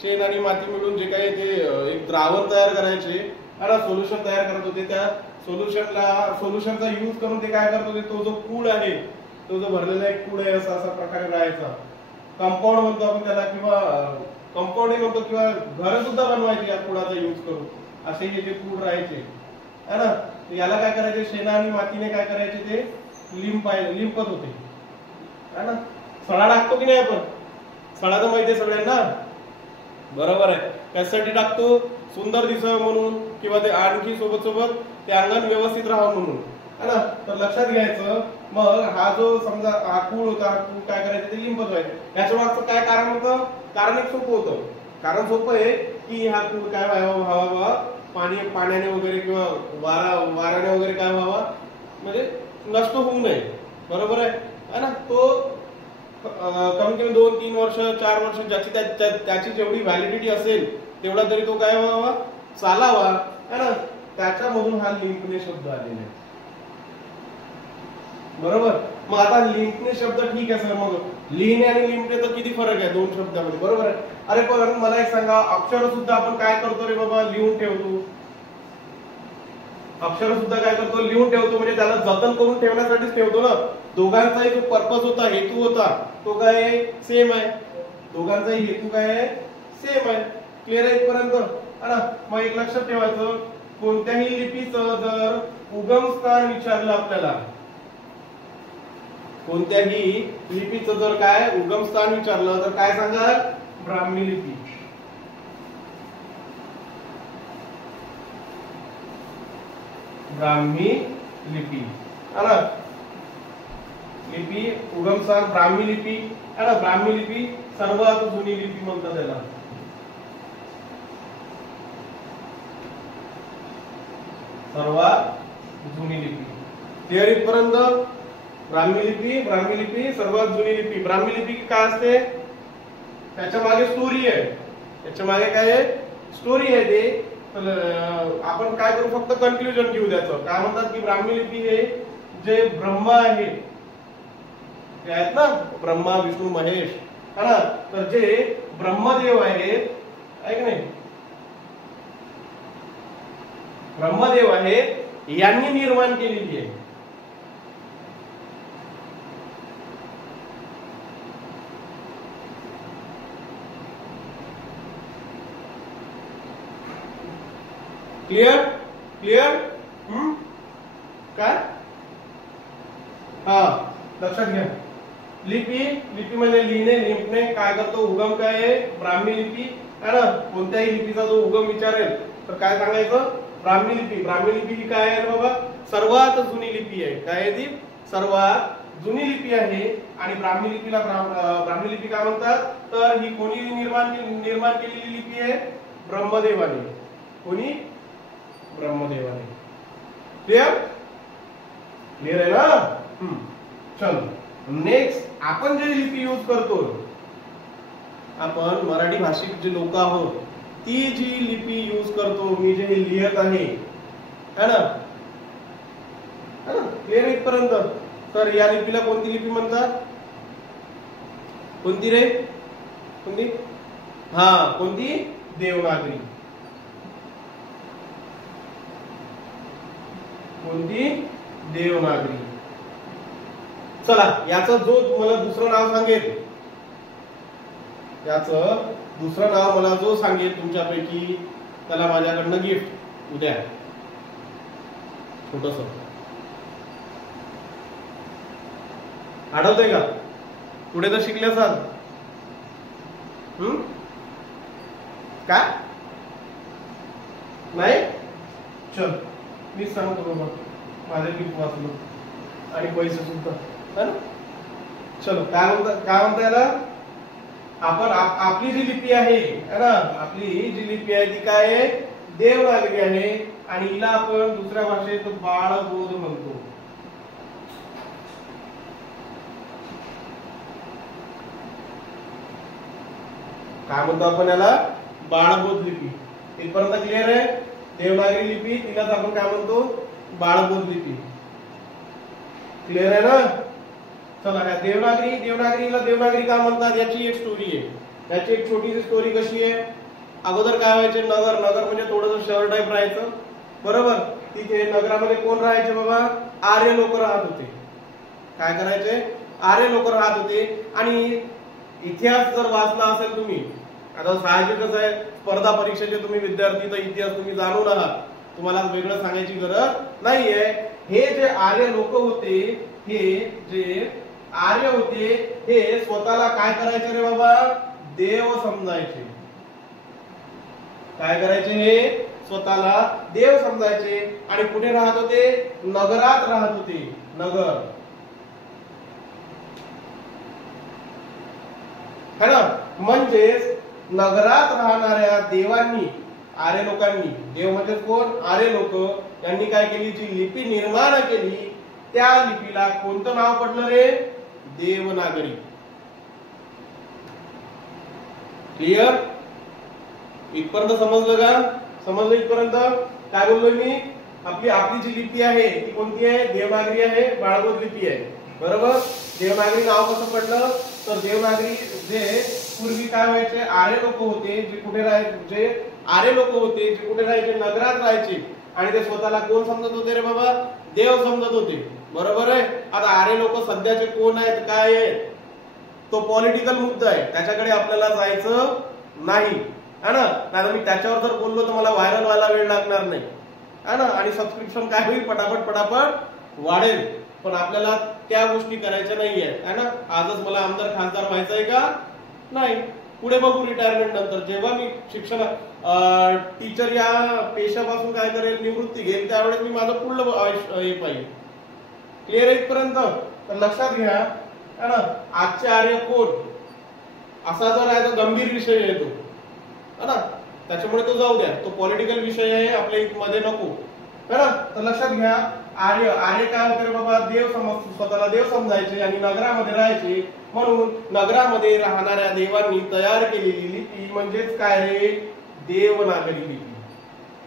शेण आणि माती मिळून जे काही ते एक द्रावण तयार करायचे है ना, सोल्युशन तयार करत होते. त्या सोल्युशनचा यूज करून ते काय करत होते? तो जो कूड आहे, तो जो भरलेला एक कूड आहे असा प्रकारे राहायचा. कंपाऊंड म्हणतो आपण त्याला, किंवा कंपाऊंड म्हणतो, किंवा घर सुद्धा बनवायचे या कुडाचा यूज करून. असे हे जे कूड राहायचे है ना, याला काय करायचे? शेणा आणि मातीने काय करायचे? ते लिंपत होते है ना. सडा टाकतो की नाही आपण? सडा तर माहिती आहे सगळ्यांना, बरोबर आहे. त्यासाठी टाकतो सुंदर दिसावं म्हणून, किंवा ते आणखी सोबत सोबत ते अंगण व्यवस्थित राहावं म्हणून है ना. तर लक्षात घ्यायचं. मग हा जो समजा हा कूळ होता, हा कूळ काय करायचं? ते लिंपत व्हायचं. याच्या मागचं काय कारण होतं? कारण एक सोपं होतं. कारण सोपं आहे की हा कूळ काय व्हावा? पाण्याने वगैरे किंवा वाऱ्याने वगैरे काय व्हावा? म्हणजे नष्ट होऊ नये. बरोबर आहे ना. तो कमीत कमी 2-3 वर्ष 4 वर्ष त्याची जेवढी व्हॅलिडिटी असेल तेवढा तरी तो काय व्हावा? चालावा है ना. त्याच्यामधून हा लिंपणे शब्द आलेला आहे. बरोबर. मग आता लिंपणे शब्द ठीक आहे सर, मग लिहिणे आणि लिंपणे तर किती फरक आहे दोन शब्दामध्ये? बरोबर आहे. अरे पण मला एक सांगा, अक्षर सुद्धा आपण काय करतो रे बाबा? लिहून ठेवतो. अक्षर सुद्धा काय करतो? लिहून ठेवतो. म्हणजे त्याला जतन करून ठेवण्यासाठीच ठेवतो ना. दोघांचाही जो पर्पज होता, हेतू होता, तो काय आहे? सेम आहे. दोघांचाही हेतू काय आहे? सेम आहे. क्लिअर आहे इथपर्यंत है ना. मग एक लक्षात ठेवायचं, कोणत्याही लिपीचं जर उगम स्थान विचारलं आपल्याला, कोणत्याही लिपीचं जर काय उगम स्थान विचारलं तर काय सांगा? ब्राह्मी लिपी. ब्राह्मी लिपी है ना, लिपी उगमस्थान ब्राह्मी लिपी है ना, ब्राह्मी लिपी सर्वात जुनी लिपी म्हणतात त्याला. सर्वात जुनी लिपी. क्लिअर इथपर्यंत? ब्राह्मी लिपी सर्वात जुनी लिपी. ब्राह्मी लिपी काय असते? त्याच्या मागे स्टोरी आहे, त्याच्या मागे काय आहे? स्टोरी आहे. ते आपण काय करू, फक्त कन्क्लुजन घेऊ द्याचं. काय म्हणतात की ब्राह्मी लिपी हे जे ब्रह्मा आहे ते आहेत ना, ब्रह्मा विष्णू महेश है ना, तर जे ब्रह्मदेव आहेत आहे की नाही, ब्रह्मदेव आहेत यांनी निर्माण केलेली आहे. क्लिअर? क्लिअर? काय? हा, लक्षात घ्या. लिपी म्हणजे लिहिणे, लिहिणे काय करतो? उगम काय आहे? ब्राह्मी लिपी है ना. कोणत्याही लिपीचा जो उगम विचारेल तर काय सांगायचं? ब्राह्मी लिपी. ब्राह्मी लिपी ही काय आहे बाबा? सर्वात जुनी लिपी आहे. काय आहे ती? सर्वात जुनी लिपी आहे. आणि ब्राह्मी लिपीला ब्राह्मी लिपी काय म्हणतात? तर ही कोणी निर्माण केलेली लिपी आहे? ब्रह्मदेवाने. कोणी? ब्रह्मदेवाने. क्लिअर? क्लिअर आहे ना? चलो नेक्स्ट आपण जे लिपी यूज करतो, आपण मराठी भाषिक जे लोक आहोत ती जी लिपी यूज करतो, मी जे लिहित आहे है ना, क्लिअर इथपर्यंत? तर या लिपीला कोणती लिपी म्हणतात? कोणती रे? कोणती? हा, कोणती? देवनागरी. कोणती? देवनागरी. चला याचं जो मला दुसरं नाव सांगेल, याचं दुसरं नाव मला जो सांगेल तुमच्यापैकी त्याला माझ्याकडनं गिफ्ट उद्या छोटस. आठवतंय का? पुढे तर शिकले असाल. काय नाही? चल मी सांगतो बाबा, माझे गिफ्ट वाचलो आणि पैसे सुद्धा है ना. चलो काय म्हणता याला? आपण आपली जी लिपी आहे ना, आपली जी लिपी आहे ती काय आहे? देवनागरी आहे. आणि हिला आपण दुसऱ्या भाषेत बाळबोध म्हणतो. काय म्हणतो आपण याला? बाळबोध लिपी. इथपर्यंत क्लिअर आहे? देवनागरी लिपी तिलाच आपण काय म्हणतो? बाळबोध लिपी. क्लिअर आहे ना? चला देवनागरीला देवनागरी का म्हणतात याची एक स्टोरी आहे. याची एक छोटीशी स्टोरी कशी आहे? अगोदर काय व्हायचे? नगर म्हणजे थोडंसं शहर टाईप राहायचं, बरोबर. तिथे नगरामध्ये कोण राहायचे बाबा? आर्य लोक राहत होते. काय करायचे? आर्य लोक राहत होते. आणि इतिहास जर वाचला असेल तुम्ही, आता साहजिकच आहे स्पर्धा परीक्षेचे तुम्ही विद्यार्थी, तर इतिहास तुम्ही जाणून आहात, तुम्हाला वेगळं सांगायची गरज नाहीये. हे जे आर्य लोक होते, हे जे आर्य होते हे स्वतःला काय करायचे रे बाबा? देव समजायचे. काय करायचे? हे स्वतःला देव समजायचे. आणि कुठे राहत होते? नगरात राहत होते. नगर है ना. म्हणजेच नगरात राहणाऱ्या देवांनी, आर्य लोकांनी, देव म्हणजे कोण? आर्य लोक, यांनी काय केली? जी लिपी निर्माण केली त्या लिपीला कोणतं नाव पडलं रे? देवनागरी. क्लिअर? इथपर्यंत समजलं का? समजलं इथपर्यंत? काय बोललोय मी? आपली जी लिपी आहे ती कोणती आहे? देवनागरी आहे, बाळबोध लिपी आहे, बरोबर. देवनागरी नाव कसं पडलं? तर देवनागरी जे पूर्वी काय व्हायचे? आर्य लोक होते जे कुठे राहायचे? आर्य लोक होते जे कुठे राहायचे? नगरात राहायचे. आणि ते स्वतःला कोण समजत होते रे बाबा? देव समजत होते, बरोबर आहे. आता आर्य लोक सध्याचे कोण आहेत, काय आहेत, तो पॉलिटिकल मुद्दा आहे, त्याच्याकडे आपल्याला जायचं नाही है ना. नाही मी त्याच्यावर जर बोललो तर मला व्हायरल व्हायला वेळ लागणार नाही है ना. आणि सबस्क्रिप्शन काय होईल? पटापट वाढेल. पण आपल्याला त्या गोष्टी करायच्या नाहीये है ना. आजच मला आमदार खासदार व्हायचंय का? नाही. पुढे बघू रिटायरमेंट नंतर, जेव्हा मी शिक्षण टीचर या पेशापासून काय करेल, निवृत्ती घेईल, त्यावेळेस मी माझं पुढलं हे पाहिजे. क्लिअर आहे इथपर्यंत? तर लक्षात घ्या है ना, आजचे आर्य कोण असा जर आहे तर गंभीर विषय आहे तो, है ना, त्याच्यामुळे तो जाऊ द्या, तो पॉलिटिकल विषय आहे, आपल्या मध्ये नको, है ना. तर लक्षात घ्या, आर्य आर्य काय होते बाबा, देव स्वतःला देव समजायचे आणि नगरामध्ये राहायचे, म्हणून नगरामध्ये राहणाऱ्या देवांनी तयार केलेली लिपी म्हणजेच काय रे, देवनागरी लिपी.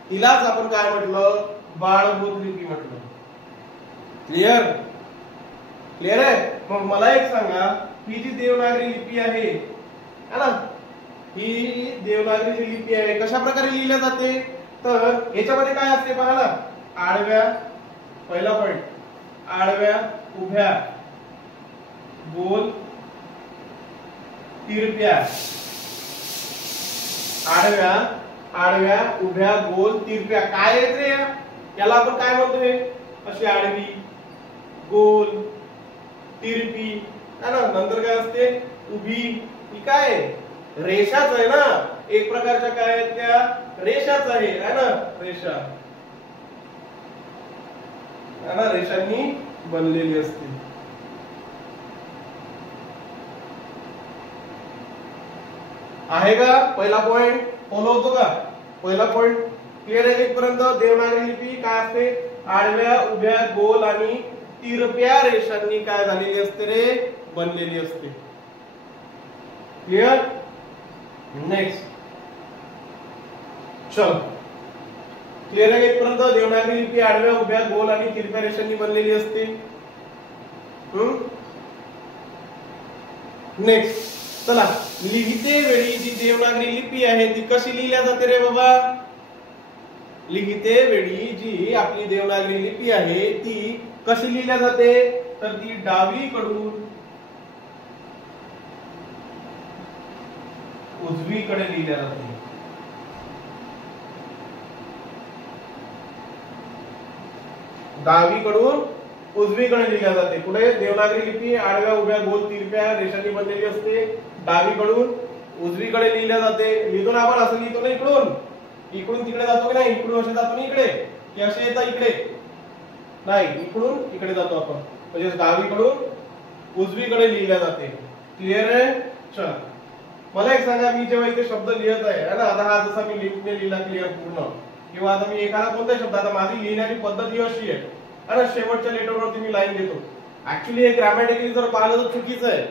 तिलाच आपण काय म्हटलं, बाळभूत लिपी म्हटलं. क्लिअर? क्लिअर आहे? मग मला एक सांगा, ही जी देवनागरी लिपी आहे है ना, ही देवनागरी लिपी आहे, कशा प्रकारे लिहिल्या जाते, तर याच्यामध्ये काय असते पहा ना, आडव्या, पहिला पॉइंट, आडव्या, उभ्या, गोल, तिरप्या, आडव्या, आडव्या, उभ्या, गोल, तिरप्या. काय आहेत रे याला आपण काय म्हणतोय, अशी आडवी, गोल, तिरपी, है ना, नंतर काय असते, उभी. ही काय रेषाच आहे ना, एक प्रकारच्या काय आहेत त्या रेषाच आहे, है ना, रेषा, है ना, रेषांनी बनलेली असते. आहे का पहिला पॉइंट, फॉलो होतो का पहिला पॉइंट? क्लिअर आहे इथपर्यंत? देवनागरी लिपी काय असते, आडव्या, उभ्या, गोल आणि तिरप्या रेषांनी काय झालेली असते रे, बनलेली असते. क्लिअर? नेक्स्ट, चल, क्लिअर आहे इथपर्यंत? देवनागरी लिपी आडव्या, उभ्या, गोल आणि तिरप्या रेषांनी बनलेली असते. नेक्स्ट, चला, लिहिते वेळी जी देवनागरी लिपी आहे ती कशी लिहिल्या जाते रे बाबा? लिहिते वेळी जी आपली देवनागरी लिपी आहे ती कशी लिहिल्या जाते, तर ती डावीकडून उजवीकडे लिहिल्या जाते. डावीकडून उजवीकडे लिहिल्या जाते. कुठे? देवनागरी लिपी आडव्या, उभ्या, गोल, तिरप्या रेषांनी बनलेली असते, डावीकडून उजवीकडे लिहिल्या जाते. लिहितो ना आपण, असं लिहितो ना, इकडून इकडून तिकडे जातो की नाही, इकडून असे जातो ना इकडे, की असे येतात इकडे नाही, इकडून इकडे जातो आपण, म्हणजे डावीकडून उजवीकडे लिहिल्या जाते. क्लिअर आहे? चला, मला एक सांगा, मी जेव्हा इथे शब्द लिहित आहे ना, आता हा जसा मी लिंकने लिहिला क्लिअर पूर्ण, किंवा आता मी एखादा कोणता शब्द, आता माझी लिहिण्याची पद्धत ही अशी आहे, आणि शेवटच्या लेटरवरती मी लाईन देतो. ऍक्च्युली हे ग्रॅमॅटिकली जर पाहिलं तर चुकीचं आहे,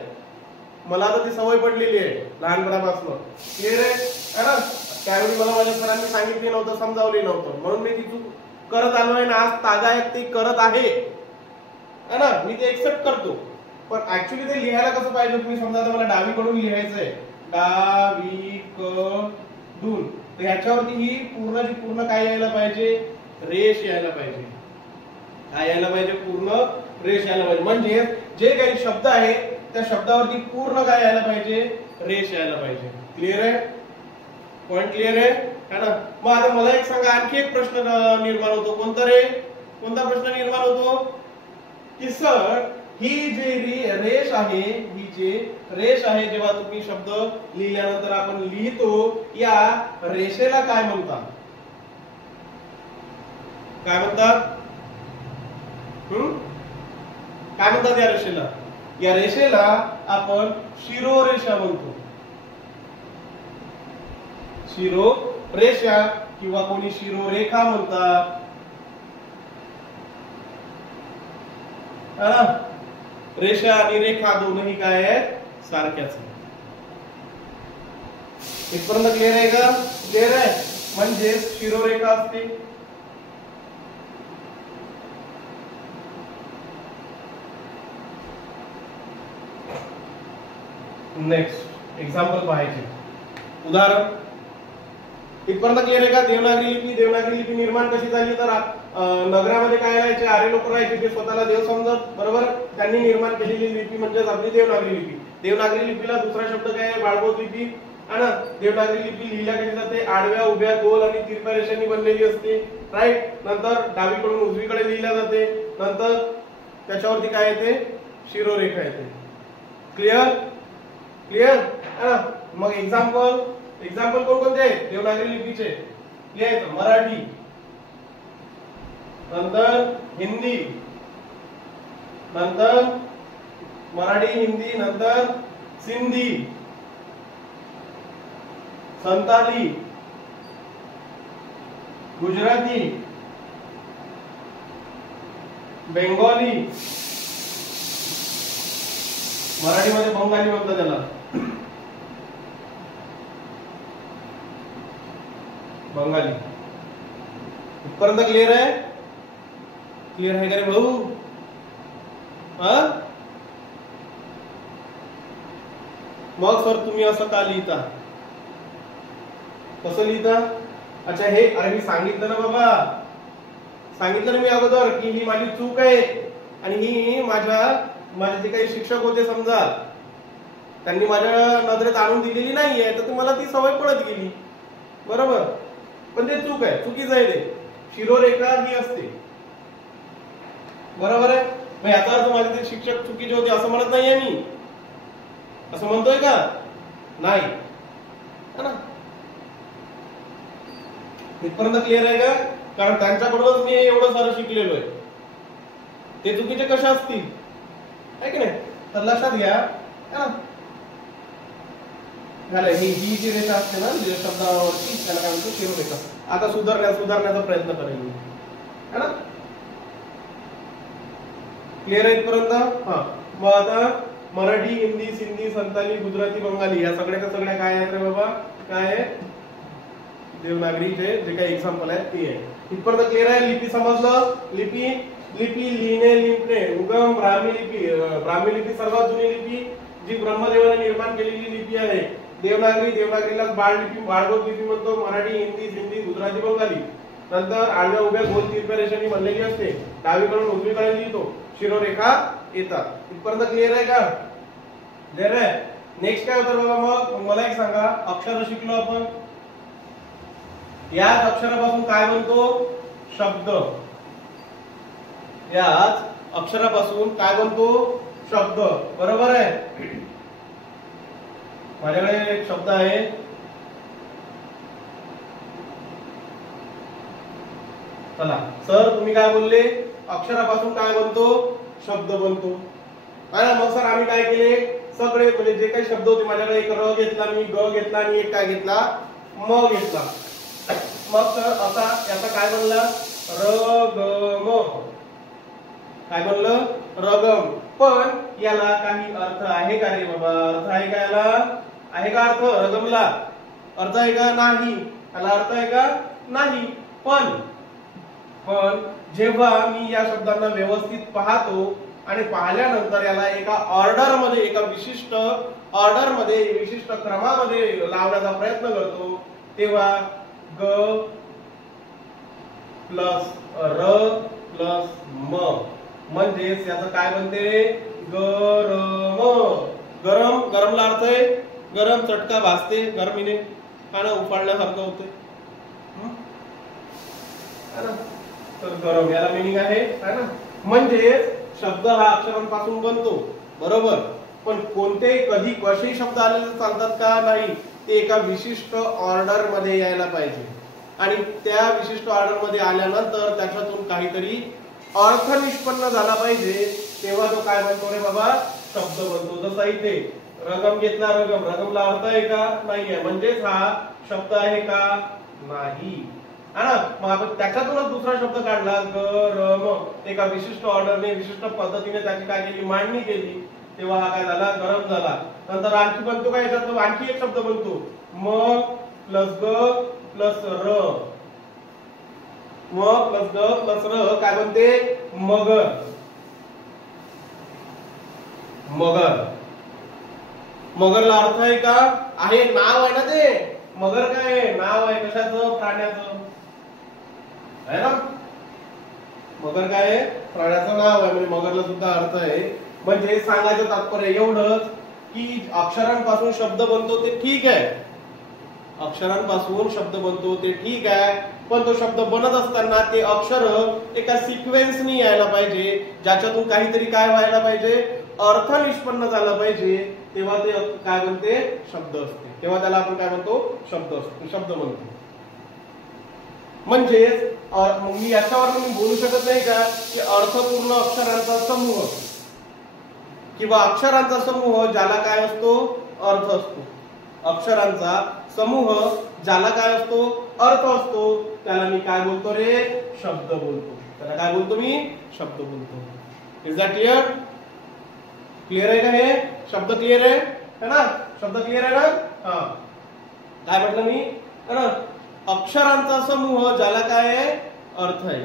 मला आता ती सवय पडलेली आहे लहानपणापासून. क्लिअर आहे ना? त्यावेळी मला माझ्या सरांनी सांगितले नव्हतं, समजावले नव्हतं, म्हणून मी ती चूक करत आलोय ना, आज तागायत ते करत आहे ना, मी ते एक्सेप्ट करतो. पण ऍक्च्युली ते लिहायला कसं पाहिजे, तुम्ही समजा आता मला डावीकडून लिहायचंय, डावीकडून, तर ह्याच्यावरती ही पूर्ण काय यायला पाहिजे, रेष यायला पाहिजे. काय यायला पाहिजे? पूर्ण रेष यायला पाहिजे. म्हणजे जे काही शब्द आहे त्या शब्दावरती पूर्ण काय यायला पाहिजे, रेष यायला पाहिजे. क्लिअर आहे? पॉइंट क्लिअर आहे ना? मग आता मला एक सांगा, आणखी एक प्रश्न निर्माण होतो. कोणता रे? कोणता प्रश्न निर्माण होतो की सर, ही जी रेष आहे, ही जी रेष आहे, जेव्हा तुम्ही शब्द लिहिल्यानंतर आपण लिहितो, या रेषेला काय म्हणतात? काय म्हणतात? काय म्हणतात या रेषेला? या रेषेला आपण शिरोरेषा म्हणतो. शिरोरेषा किंवा कोणी शिरोरेखा म्हणतात. रेषा आणि रेखा दोनही काय आहेत? सारख्याच आहेत. इथपर्यंत क्लिअर आहे का? क्लिअर आहे? म्हणजे शिरोरेखा असते, नेक्स्ट एक्झाम्पल पाहायचे. उदाहरण इथपर्यंत क्लिअर आहे का? देवनागरी लिपी निर्माण कशी झाली, तर नगरामध्ये काय राहायचे, आर्य लोक राहायचे, ते स्वतःला देव समजत, बरोबर, त्यांनी निर्माण केलेली लिपी म्हणजेच आपली देवनागरी लिपी. देवनागरी लिपीला दुसरा शब्द काय आहे? बाळबोध लिपी. है ना? देवनागरी लिपी लिहिल्या कशी जाते? आडव्या, उभ्या, गोल आणि तिरप्या रेषांनी बनलेली असते. राईट? नंतर डावीकडून उजवीकडे लिहिल्या जाते. नंतर त्याच्यावरती काय येते? शिरोरेखा येते. क्लिअर? क्लिअर? मग एक्झाम्पल एक्झाम्पल कोणकोणते आहेत देवनागरी लिपीचे लिहायचं. मराठी, नंतर हिंदी, नंतर मराठी हिंदी, नंतर सिंधी, संताली, गुजराती, बेंगॉली, मराठीमध्ये बंगाली म्हणतात त्याला, बंगाली. इथपर्यंत क्लिअर आहे? क्लिअर आहे का रे भाऊ? मग सर तुम्ही असं का लिहिता? कसं लिहिता? अच्छा हे अरे मी सांगितलं ना बाबा, सांगितलं ना मी अगोदर की ही माझी चूक आहे आणि ही माझे जे काही शिक्षक होते समजा त्यांनी माझ्या नजरेत आणून दिलेली नाहीये, तर मला ती सवय पडत गेली. बरोबर, पण ते चूक आहे, चुकीचं आहे ते. शिरोरेखा ही असते. बरोबर आहे. मग याचा अर्थ माझे ते शिक्षक चुकीचे होते असं म्हणत नाहीये मी. असं म्हणतोय का? नाही ना. इथपर्यंत क्लिअर आहे का? कारण त्यांच्याकडूनच मी एवढं सारं शिकलेलो आहे. ते चुकीचे कशा असतील आहे की नाही? तर लक्षात घ्या. झालं. ही जी रेषा असते ना शब्दावरती त्याला काय म्हणतो? शिरोरेखा. आता सुधारण्याचा प्रयत्न करेन मी, है ना? क्लिअर आहे इथपर्यंत? हा. मग आता मराठी, हिंदी, सिंधी, संताली, गुजराती, बंगाली या सगळ्या काय आहेत रे बाबा? काय आहे? देवनागरीचे जे काही एक्झाम्पल आहेत ते आहे. इथपर्यंत क्लिअर आहे? लिपी समजलं? लिपी लिहिणे, लिपणे. उगम ब्राह्मी लिपी सर्वात जुनी लिपी जी ब्रह्मदेवाने निर्माण केलेली लिपी आहे. देवनागरीला बाळगोत लिपी म्हणतो. मराठी, हिंदी, सिंधी, गुजराती, बंगाली. नंतर आडव्या उभ्या गोल तिरप्या रेषांनी बनलेली असते. डावीकडून उजवीकडे लिहितो. शिरोरेखा येतात. इथपर्यंत क्लिअर आहे का? क्लिअर आहे. नेक्स्ट काय होतं बाबा? मग मला एक सांगा, अक्षर शिकलो आपण. याच अक्षरापासून काय बनतो? शब्द. याच अक्षरापासून काय बनतो? शब्द. बरोबर आहे. माझ्याकडे एक शब्द आहे, चला सर तुम्ही काय बोलले? अक्षरापासून काय बनतो? शब्द बनतो. मग सर आम्ही काय केले? सगळे म्हणजे जे काही शब्द होते माझ्याकडे, एक र घेतला मी, ग घेतला आणि एक काय घेतला? म घेतला. मग सर आता याचा काय बनला? रगम. काय बनलं? रगम. पण याला काही अर्थ आहे का रे बाबा? अर्थ आहे का याला? आहे का अर्थ? रगमला अर्थ आहे का? नाही. याला अर्थ आहे का? नाही. पण जेव्हा मी या शब्दांना व्यवस्थित पाहतो आणि पाहिल्यानंतर याला एका ऑर्डर मध्ये, एका विशिष्ट ऑर्डर मध्ये, विशिष्ट क्रमामध्ये लावण्याचा प्रयत्न करतो, तेव्हा ग प्लस र प्लस म म्हणजेच याचं काय बनते? गरम. गरम. गरमला अर्थ आहे गरम, चटका भासते, गरमीने खाणं उफाळल्यासारखं होते. तर गरम याला मिनिंग आहे ना. म्हणजे शब्द हा अक्षरांपासून बनतो. बरोबर. पण कोणते कधी कसे शब्द आलेले चालतात का? नाही. ते एका विशिष्ट ऑर्डर मध्ये यायला पाहिजे आणि त्या विशिष्ट ऑर्डर मध्ये आल्यानंतर त्याच्यातून काहीतरी अर्थ निष्पन्न झाला पाहिजे, तेव्हा तो काय बनतो रे बाबा? शब्द बनतो. जसा इथे रगम घेतला, रगम. रगमला अर्थ आहे का? नाहीये. म्हणजेच हा शब्द आहे का? नाही. मग आपण त्याच्यातूनच दुसरा शब्द काढला, गरम. एका विशिष्ट ऑर्डरने, विशिष्ट पद्धतीने त्याची काय केली? मांडणी केली. तेव्हा हा काय झाला? गरम झाला. नंतर आणखी बनतो काय? याच्यात आणखी एक शब्द बनतो, म प्लस ग प्लस र. म प्लस ग प्लस र काय बनते? मगर. मगर. मगरला अर्थ आहे का? आहे. नाव आहे ना ते. मगर काय आहे? नाव आहे. कशाचं? प्राण्याचं आहे ना. मगर काय आहे? प्राण्याचं नाव आहे. म्हणजे मगरला सुद्धा अर्थ आहे. म्हणजे सांगायचं तात्पर्य एवढंच की अक्षरांपासून शब्द बनतो ते ठीक आहे. अक्षरांपासून शब्द बनतो ते ठीक आहे, पण तो शब्द बनत असताना ते अक्षर एका सिक्वेन्सनी यायला पाहिजे, ज्याच्यातून काहीतरी काय व्हायला पाहिजे? अर्थ निष्पन्न झाला पाहिजे. तेव्हा ते काय बनते, शब्द असते. तेव्हा त्याला आपण काय म्हणतो, शब्द म्हणतो. म्हणजेच मी याच्यावर मी बोलू शकत नाही का की अर्थपूर्ण अक्षरांचा समूह किंवा अक्षरांचा समूह ज्याला काय असतो, अर्थ असतो. अक्षरांचा समूह ज्याला काय असतो, अर्थ असतो, त्याला मी काय बोलतो रे, शब्द बोलतो. त्याला काय बोलतो मी, शब्द बोलतो. Is that clear? क्लिअर आहे का हे? शब्द क्लिअर आहे ना? शब्द क्लिअर आहे ना? हा. काय म्हटलं मी, है ना? अक्षरांचा समूह ज्याला काय आहे, अर्थ आहे.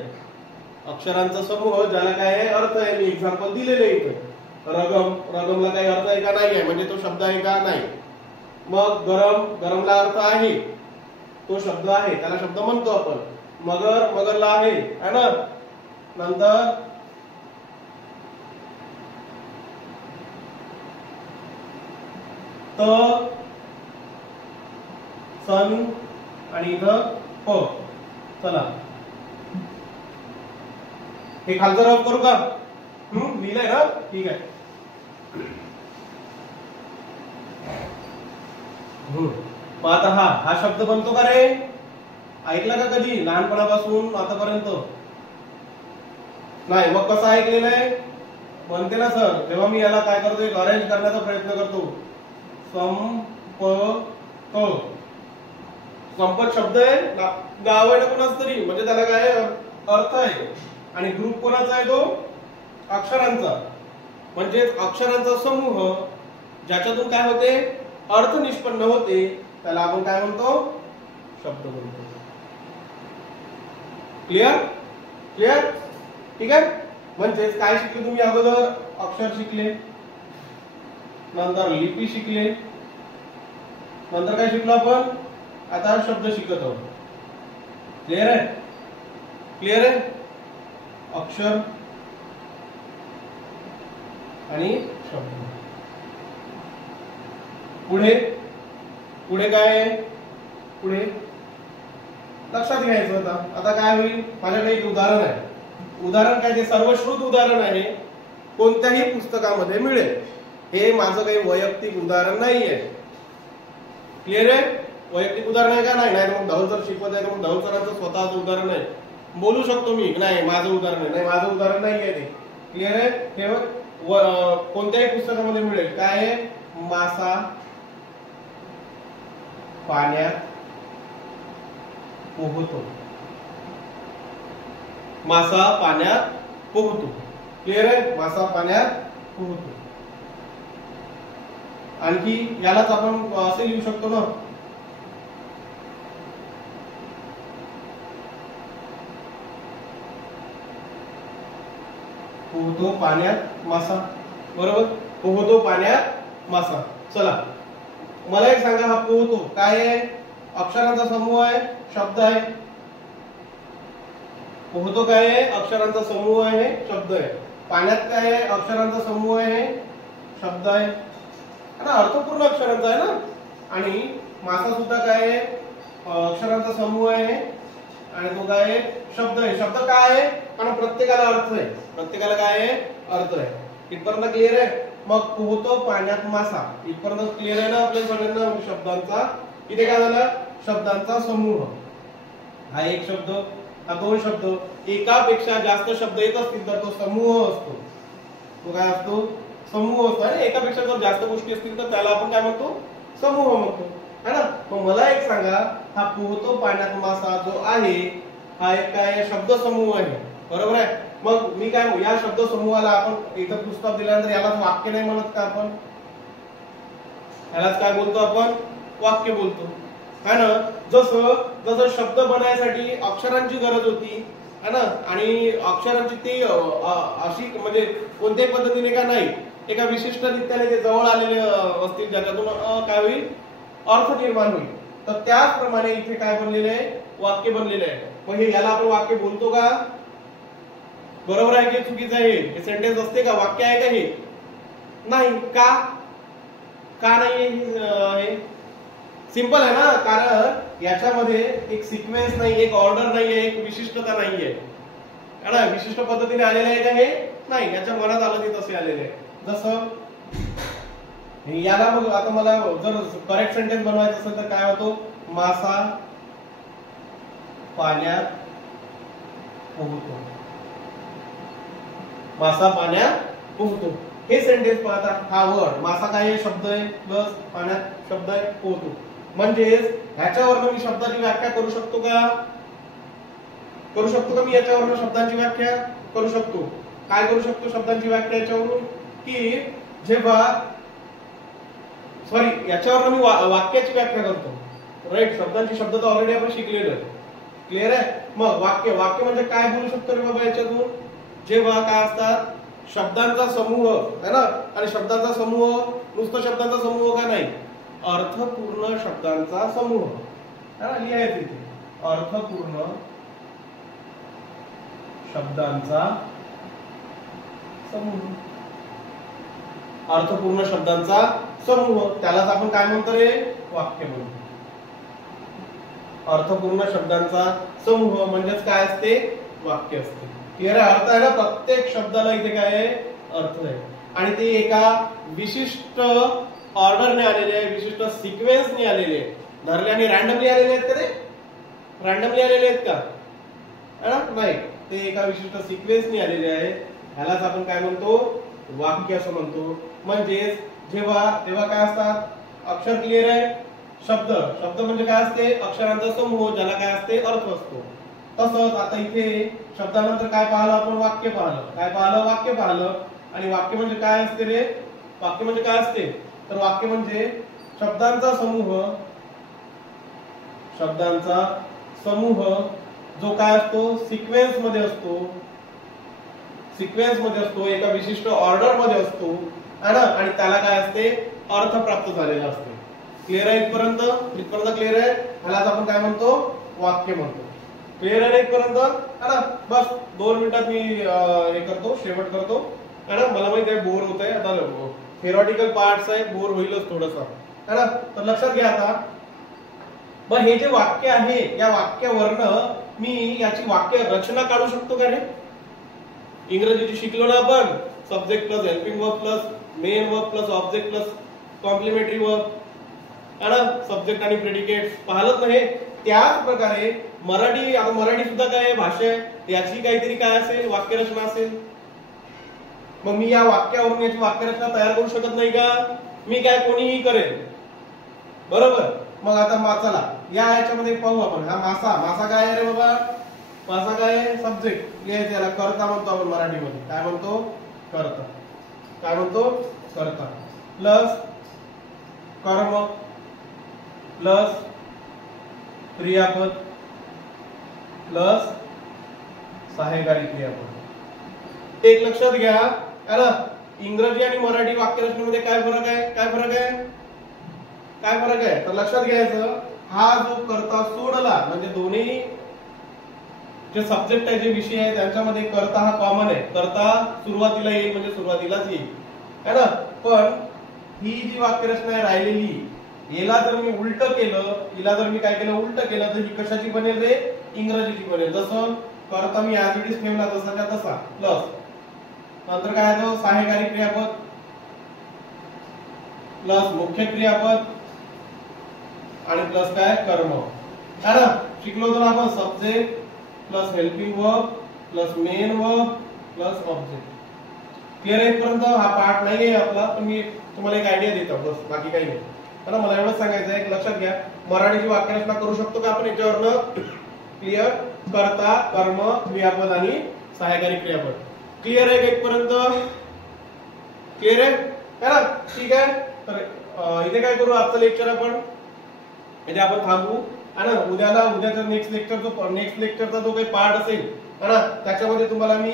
अक्षरांचा समूह ज्याला काय आहे, अर्थ आहे. मी एक्झाम्पल दिलेले इथे. रगमला काही अर्थ आहे का, नाही आहे, म्हणजे तो शब्द आहे का, नाही. मग गरमला अर्थ आहे, तो शब्द आहे, त्याला शब्द म्हणतो आपण. मगरला आहे ना. नंतर सन आणि इथं प. चला हे खालचं रफ करू का? लिहिलंय ना, ठीक आहे. मग आता हा शब्द बनतो का रे? ऐकला का कधी लहानपणापासून आतापर्यंत? नाही. मग कसं ऐकलेलं आहे? म्हणते ना सर, तेव्हा मी याला काय करतो, एक अरेंज करण्याचा प्रयत्न करतो. संपत शब्द आहे, गाव आहे ना कोणाच तरी, म्हणजे त्याला काय अर्थ आहे. आणि ग्रुप कोणाचा आहे? तो अक्षरांचा. म्हणजे अक्षरांचा समूह ज्याच्यातून काय होते, अर्थ निष्पन्न होते, त्याला आपण काय म्हणतो, शब्द म्हणतो. क्लिअर? क्लिअर? ठीक आहे. म्हणजे काय शिकले तुम्ही अगोदर? अक्षर शिकले, नंतर लिपी शिकले, नंतर काय शिकलो आपण? आता शब्द शिकत आहोत. क्लिअर आहे? क्लिअर आहे? अक्षर आणि शब्द. पुढे काय आहे? पुढे लक्षात घ्यायचं होतं. आता काय होईल, माझ्याकडे एक उदाहरण आहे. उदाहरण काय, ते सर्वश्रुत उदाहरण आहे, कोणत्याही पुस्तकामध्ये मिळेल. हे माझं काही वैयक्तिक उदाहरण नाहीये. क्लिअर आहे? वैयक्तिक उदाहरण आहे का? नाही. मग धवल सर शिकवत आहे, मग धवल सरांचं स्वतःचं उदाहरण आहे, बोलू शकतो मी. नाही, माझं उदाहरण आहे. नाही, माझं उदाहरण नाही आहे ते. क्लिअर आहे? तेव्हा कोणत्याही पुस्तकामध्ये मिळेल. काय आहे? मासा पाण्यात पोहतो. मासा पाण्यात पोहतो. क्लिअर आहे? मासा पाण्यात पोहतो. आणखी यालाच आपण असे लिहू शकतो ना, पोहतो पाण्यात मासा. बरोबर? पोहतो पाण्यात मासा. चला मला एक सांगा, हा पोहतो काय आहे? अक्षरांचा समूह आहे, शब्द आहे. पोहतो काय आहे? अक्षरांचा समूह आहे, शब्द आहे. पाण्यात काय आहे? अक्षरांचा समूह आहे, शब्द आहे. अर्थपूर्ण अक्षरांचा आहे ना. आणि मासा सुद्धा काय आहे? अक्षरांचा समूह आहे आणि तो काय आहे? शब्द आहे. शब्द काय आहे? कारण प्रत्येकाला अर्थ आहे. प्रत्येकाला काय आहे? अर्थ आहे. इथपर्यंत क्लिअर आहे? मग पोहतो पाण्यात मासा, इथपर्यंत क्लिअर आहे ना आपल्या सगळ्यांना? शब्दांचा इथे काय झाला? शब्दांचा समूह. हा एक शब्द, हा दोन शब्द, एकापेक्षा जास्त शब्द येत असतील तर तो समूह असतो. तो काय असतो? समूह असतो. आणि एकापेक्षा जर जास्त गोष्टी असतील तर त्याला आपण काय म्हणतो? समूह म्हणतो, है ना. मग मला एक सांगा, हा पोहतो पाण्यात मासा जो आहे, हा एक काय शब्द समूह आहे, बरोबर आहे. मग मी काय, या शब्द समूहाला आपण इथं पुस्तक दिल्यानंतर यालाच वाक्य नाही म्हणत का आपण? यालाच काय बोलतो आपण? वाक्य बोलतो, है ना. जसं शब्द बनायसाठी अक्षरांची गरज होती, है ना. आणि अक्षरांची ते अशी म्हणजे कोणत्याही पद्धतीने का नाही, एका विशिष्ट रित्याने ते जवळ आलेले असतील ज्याच्यातून काय होईल? अर्थ निर्माण होईल. तर त्याचप्रमाणे इथे काय बनलेले आहे? वाक्य बनलेले आहे. मग हे याला आपण वाक्य बोलतो का? बरोबर आहे की चुकीचं आहे? हे सेंटेन्स असते का? वाक्य आहे का हे? नाही. का नाही? हे सिंपल आहे ना. कारण याच्यामध्ये एक सिक्वेन्स नाही, एक ऑर्डर नाहीये, एक विशिष्टता नाहीये, है ना. विशिष्ट पद्धतीने आलेले आहे का हे? नाही. याच्या मनात आलं ते तसे आलेले आहे. जसं याला मग आता मला जर करेक्ट सेंटेन्स बनवायचं असेल तर काय होतो, मासा पाण्यात पोहतो, मासा पाण्यात पोहतो. हे सेंटेन्स पाहता, हा वर्ड मासा काय शब्द आहे प्लस पाण्यात शब्द आहे पोहतो. म्हणजेच ह्याच्यावरनं मी शब्दाची व्याख्या करू शकतो का? करू शकतो का मी याच्यावरून शब्दांची व्याख्या करू शकतो? काय करू शकतो शब्दांची व्याख्या याच्यावरून? की जेव्हा सॉरी याच्यावरून मी वाक्याची व्याख्या करतो, राईट. शब्दांची शब्द तर ऑलरेडी आपण शिकलेलो आहे, क्लिअर आहे. मग वाक्य, वाक्य म्हणजे काय बोलू शकतो रे बाबा याच्यातून? जेव्हा काय असतात शब्दांचा समूह है ना, आणि शब्दांचा समूह नुसतं शब्दांचा समूह का नाही, अर्थपूर्ण शब्दांचा समूह है ना, लिहायचं इथे अर्थपूर्ण शब्दांचा समूह, अर्थपूर्ण शब्दांचा समूह, त्यालाच आपण काय म्हणतो रे, वाक्य म्हणतो. अर्थपूर्ण शब्दांचा समूह म्हणजेच काय असते, वाक्य असते. क्लिअर आहे? अर्थ आहे ना, प्रत्येक शब्दाला इथे काय आहे, अर्थ आहे. आणि ते एका विशिष्ट ऑर्डरने आलेले आहे, विशिष्ट सिक्वेन्सने आलेले आहे. धरले आणि रॅन्डमली आलेले आहेत का? ते रॅन्डमली आलेले आहेत का? नाही, ते एका विशिष्ट सिक्वेन्सने आलेले आहे. ह्यालाच आपण काय म्हणतो, वाक्य असं म्हणतो. म्हणजेच जेव्हा तेव्हा काय असतात, अक्षर क्लिअर आहे, शब्द, शब्द म्हणजे काय असते, अक्षरांचा समूह ज्याला काय असते, अर्थ असतो. तसंच आता इथे शब्दानंतर काय पाहिलं आपण, वाक्य पाहिलं. काय पाहिलं, वाक्य पाहिलं. आणि वाक्य म्हणजे काय असते रे, वाक्य म्हणजे काय असते, तर वाक्य म्हणजे शब्दांचा समूह, शब्दांचा समूह जो काय असतो, सिक्वेन्स मध्ये असतो, सिक्वेन्स मध्ये असतो, एका विशिष्ट ऑर्डर मध्ये असतो है ना, आणि त्याला काय असते, अर्थ प्राप्त झालेला असतो. क्लिअर आहे इथपर्यंत? इथपर्यंत क्लिअर आहे? ह्यालाच आपण काय म्हणतो, वाक्य म्हणतो. क्लिअर आहे इथपर्यंत है ना? बस 2 मिनिटात मी हे करतो, शेवट करतो है ना. मला माहिती आहे बोर होत आहे, आता थेरॉटिकल पार्ट्स आहे, बोर होईलच थोडंसं है ना. तर लक्षात घ्या आता, मग हे जे वाक्य आहे या वाक्यावरनं मी याची वाक्य रचना काढू शकतो का रे? इंग्रजीची शिकलो ना आपण, subject plus helping verb plus main verb plus object plus complementary verb है ना, सब्जेक्ट आणि प्रेडिकेट्स पाहिलंच ना हे. त्याच प्रकारे मराठी, आता मराठी सुद्धा काय भाषा आहे, याची काहीतरी काय असेल, वाक्यरचना असेल. मग मी या वाक्यावरून याची वाक्यरचना तयार करू शकत नाही का? मी काय कोणीही करेल, बरोबर. मग आता चला या याच्यामध्ये पाहू आपण. हा मासा, मासा काय आहे रे बाबा, मासा काय आहे, सब्जेक्ट लिहायचं, याला कर्ता म्हणतो आपण मराठीमध्ये. काय म्हणतो, कर्ता. काय म्हणतो, कर्ता प्लस कर्म प्लस क्रियापद प्लस सहाय्यकारी क्रियापद. एक लक्षात घ्या है ना, इंग्रजी आणि मराठी वाक्यरचनेमध्ये काय फरक आहे, काय फरक आहे, काय फरक आहे, तर लक्षात घ्यायचं. हा जो कर्ता सोडला म्हणजे दोन्ही जे सब्जेक्ट आहे, जे विषय आहे, त्यांच्यामध्ये कर्ता हा कॉमन आहे. कर्ता सुरुवातीला येईल म्हणजे सुरुवातीलाच येईल है ना. पण ही जी वाक्यरचना आहे राहिलेली, याला जर मी उलट केलं, हिला जर मी काय केलं, उलट केलं, तर ही कशाची बनेल रे, इंग्रजीची बनेल. जसं कर्ता मी ऍज इट इज ठेवला तसाच्या तसा, प्लस नंतर काय येतो, सहाय्यकारी क्रियापद प्लस मुख्य क्रियापद आणि प्लस काय, कर्म है ना. शिकलो होतो ना आपण, subject plus helping verb plus main verb plus object. Clear आहे इथपर्यंत? हा पार्ट नाही आहे आपला, पण मी तुम्हाला एक आयडिया देतो, बस बाकी काही नाही है ना. मला एवढंच सांगायचं आहे, लक्षात घ्या. मराठीची वाक्यरचना करू शकतो का आपण याच्यावरनं? क्लिअर. कर्ता, कर्म, क्रियापद आणि सहाय्यकारी क्रियापद. क्लिअर आहे का इथपर्यंत? क्लिअर आहे ना, ठीक आहे. तर इथे काय करू, आजचं लेक्चर आपण इथे आपण थांबू है ना. उद्याचा नेक्स्ट लेक्चरचा जो काही पार्ट असेल है ना, त्याच्यामध्ये तुम्हाला मी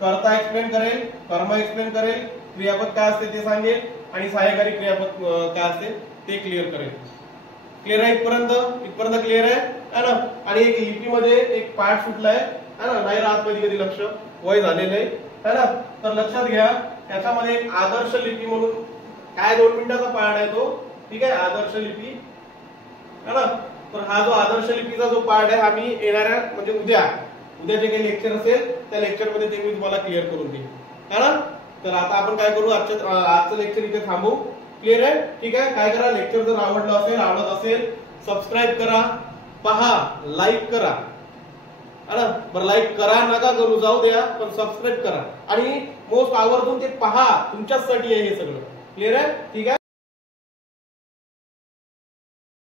कर्ता एक्सप्लेन करेल, कर्म एक्सप्लेन करेल, क्रियापद काय असते ते सांगेल, आणि सहाय्यकारी क्रियापद काय असते ते क्लिअर करेल. क्लिअर आहे इथपर्यंत? इथपर्यंत क्लिअर आहे ना. आणि एक लिपीमध्ये एक पार्ट सुटलाय है ना, नाही राहत कधी कधी लक्ष, वय झालेलं आहे ना. तर लक्षात घ्या, त्याच्यामध्ये एक आदर्श लिपी म्हणून काय 2 मिनिटाचा पार्ट आहे तो, ठीक आहे, आदर्श लिपी है ना. तर हा जो आदर्श लिपीचा जो पार्ट आहे, हा मी येणाऱ्या म्हणजे उद्या जे काही लेक्चर असेल त्या लेक्चर मध्ये ते मी तुम्हाला क्लिअर करून देईन है ना. तर आता आपण काय करू, आजचं लेक्चर इथे थांबू क्लिअर आहे? ठीक आहे. काय करा, लेक्चर जर आवडत असेल सबस्क्राईब करा, पहा, लाईक करा. बरं, लाईक करा नका करू जाऊ द्या, पण सबस्क्राईब करा आणि मोस्ट आवर्जून ते पहा, तुमच्यासाठी आहे हे सगळं. क्लिअर आहे? ठीक आहे.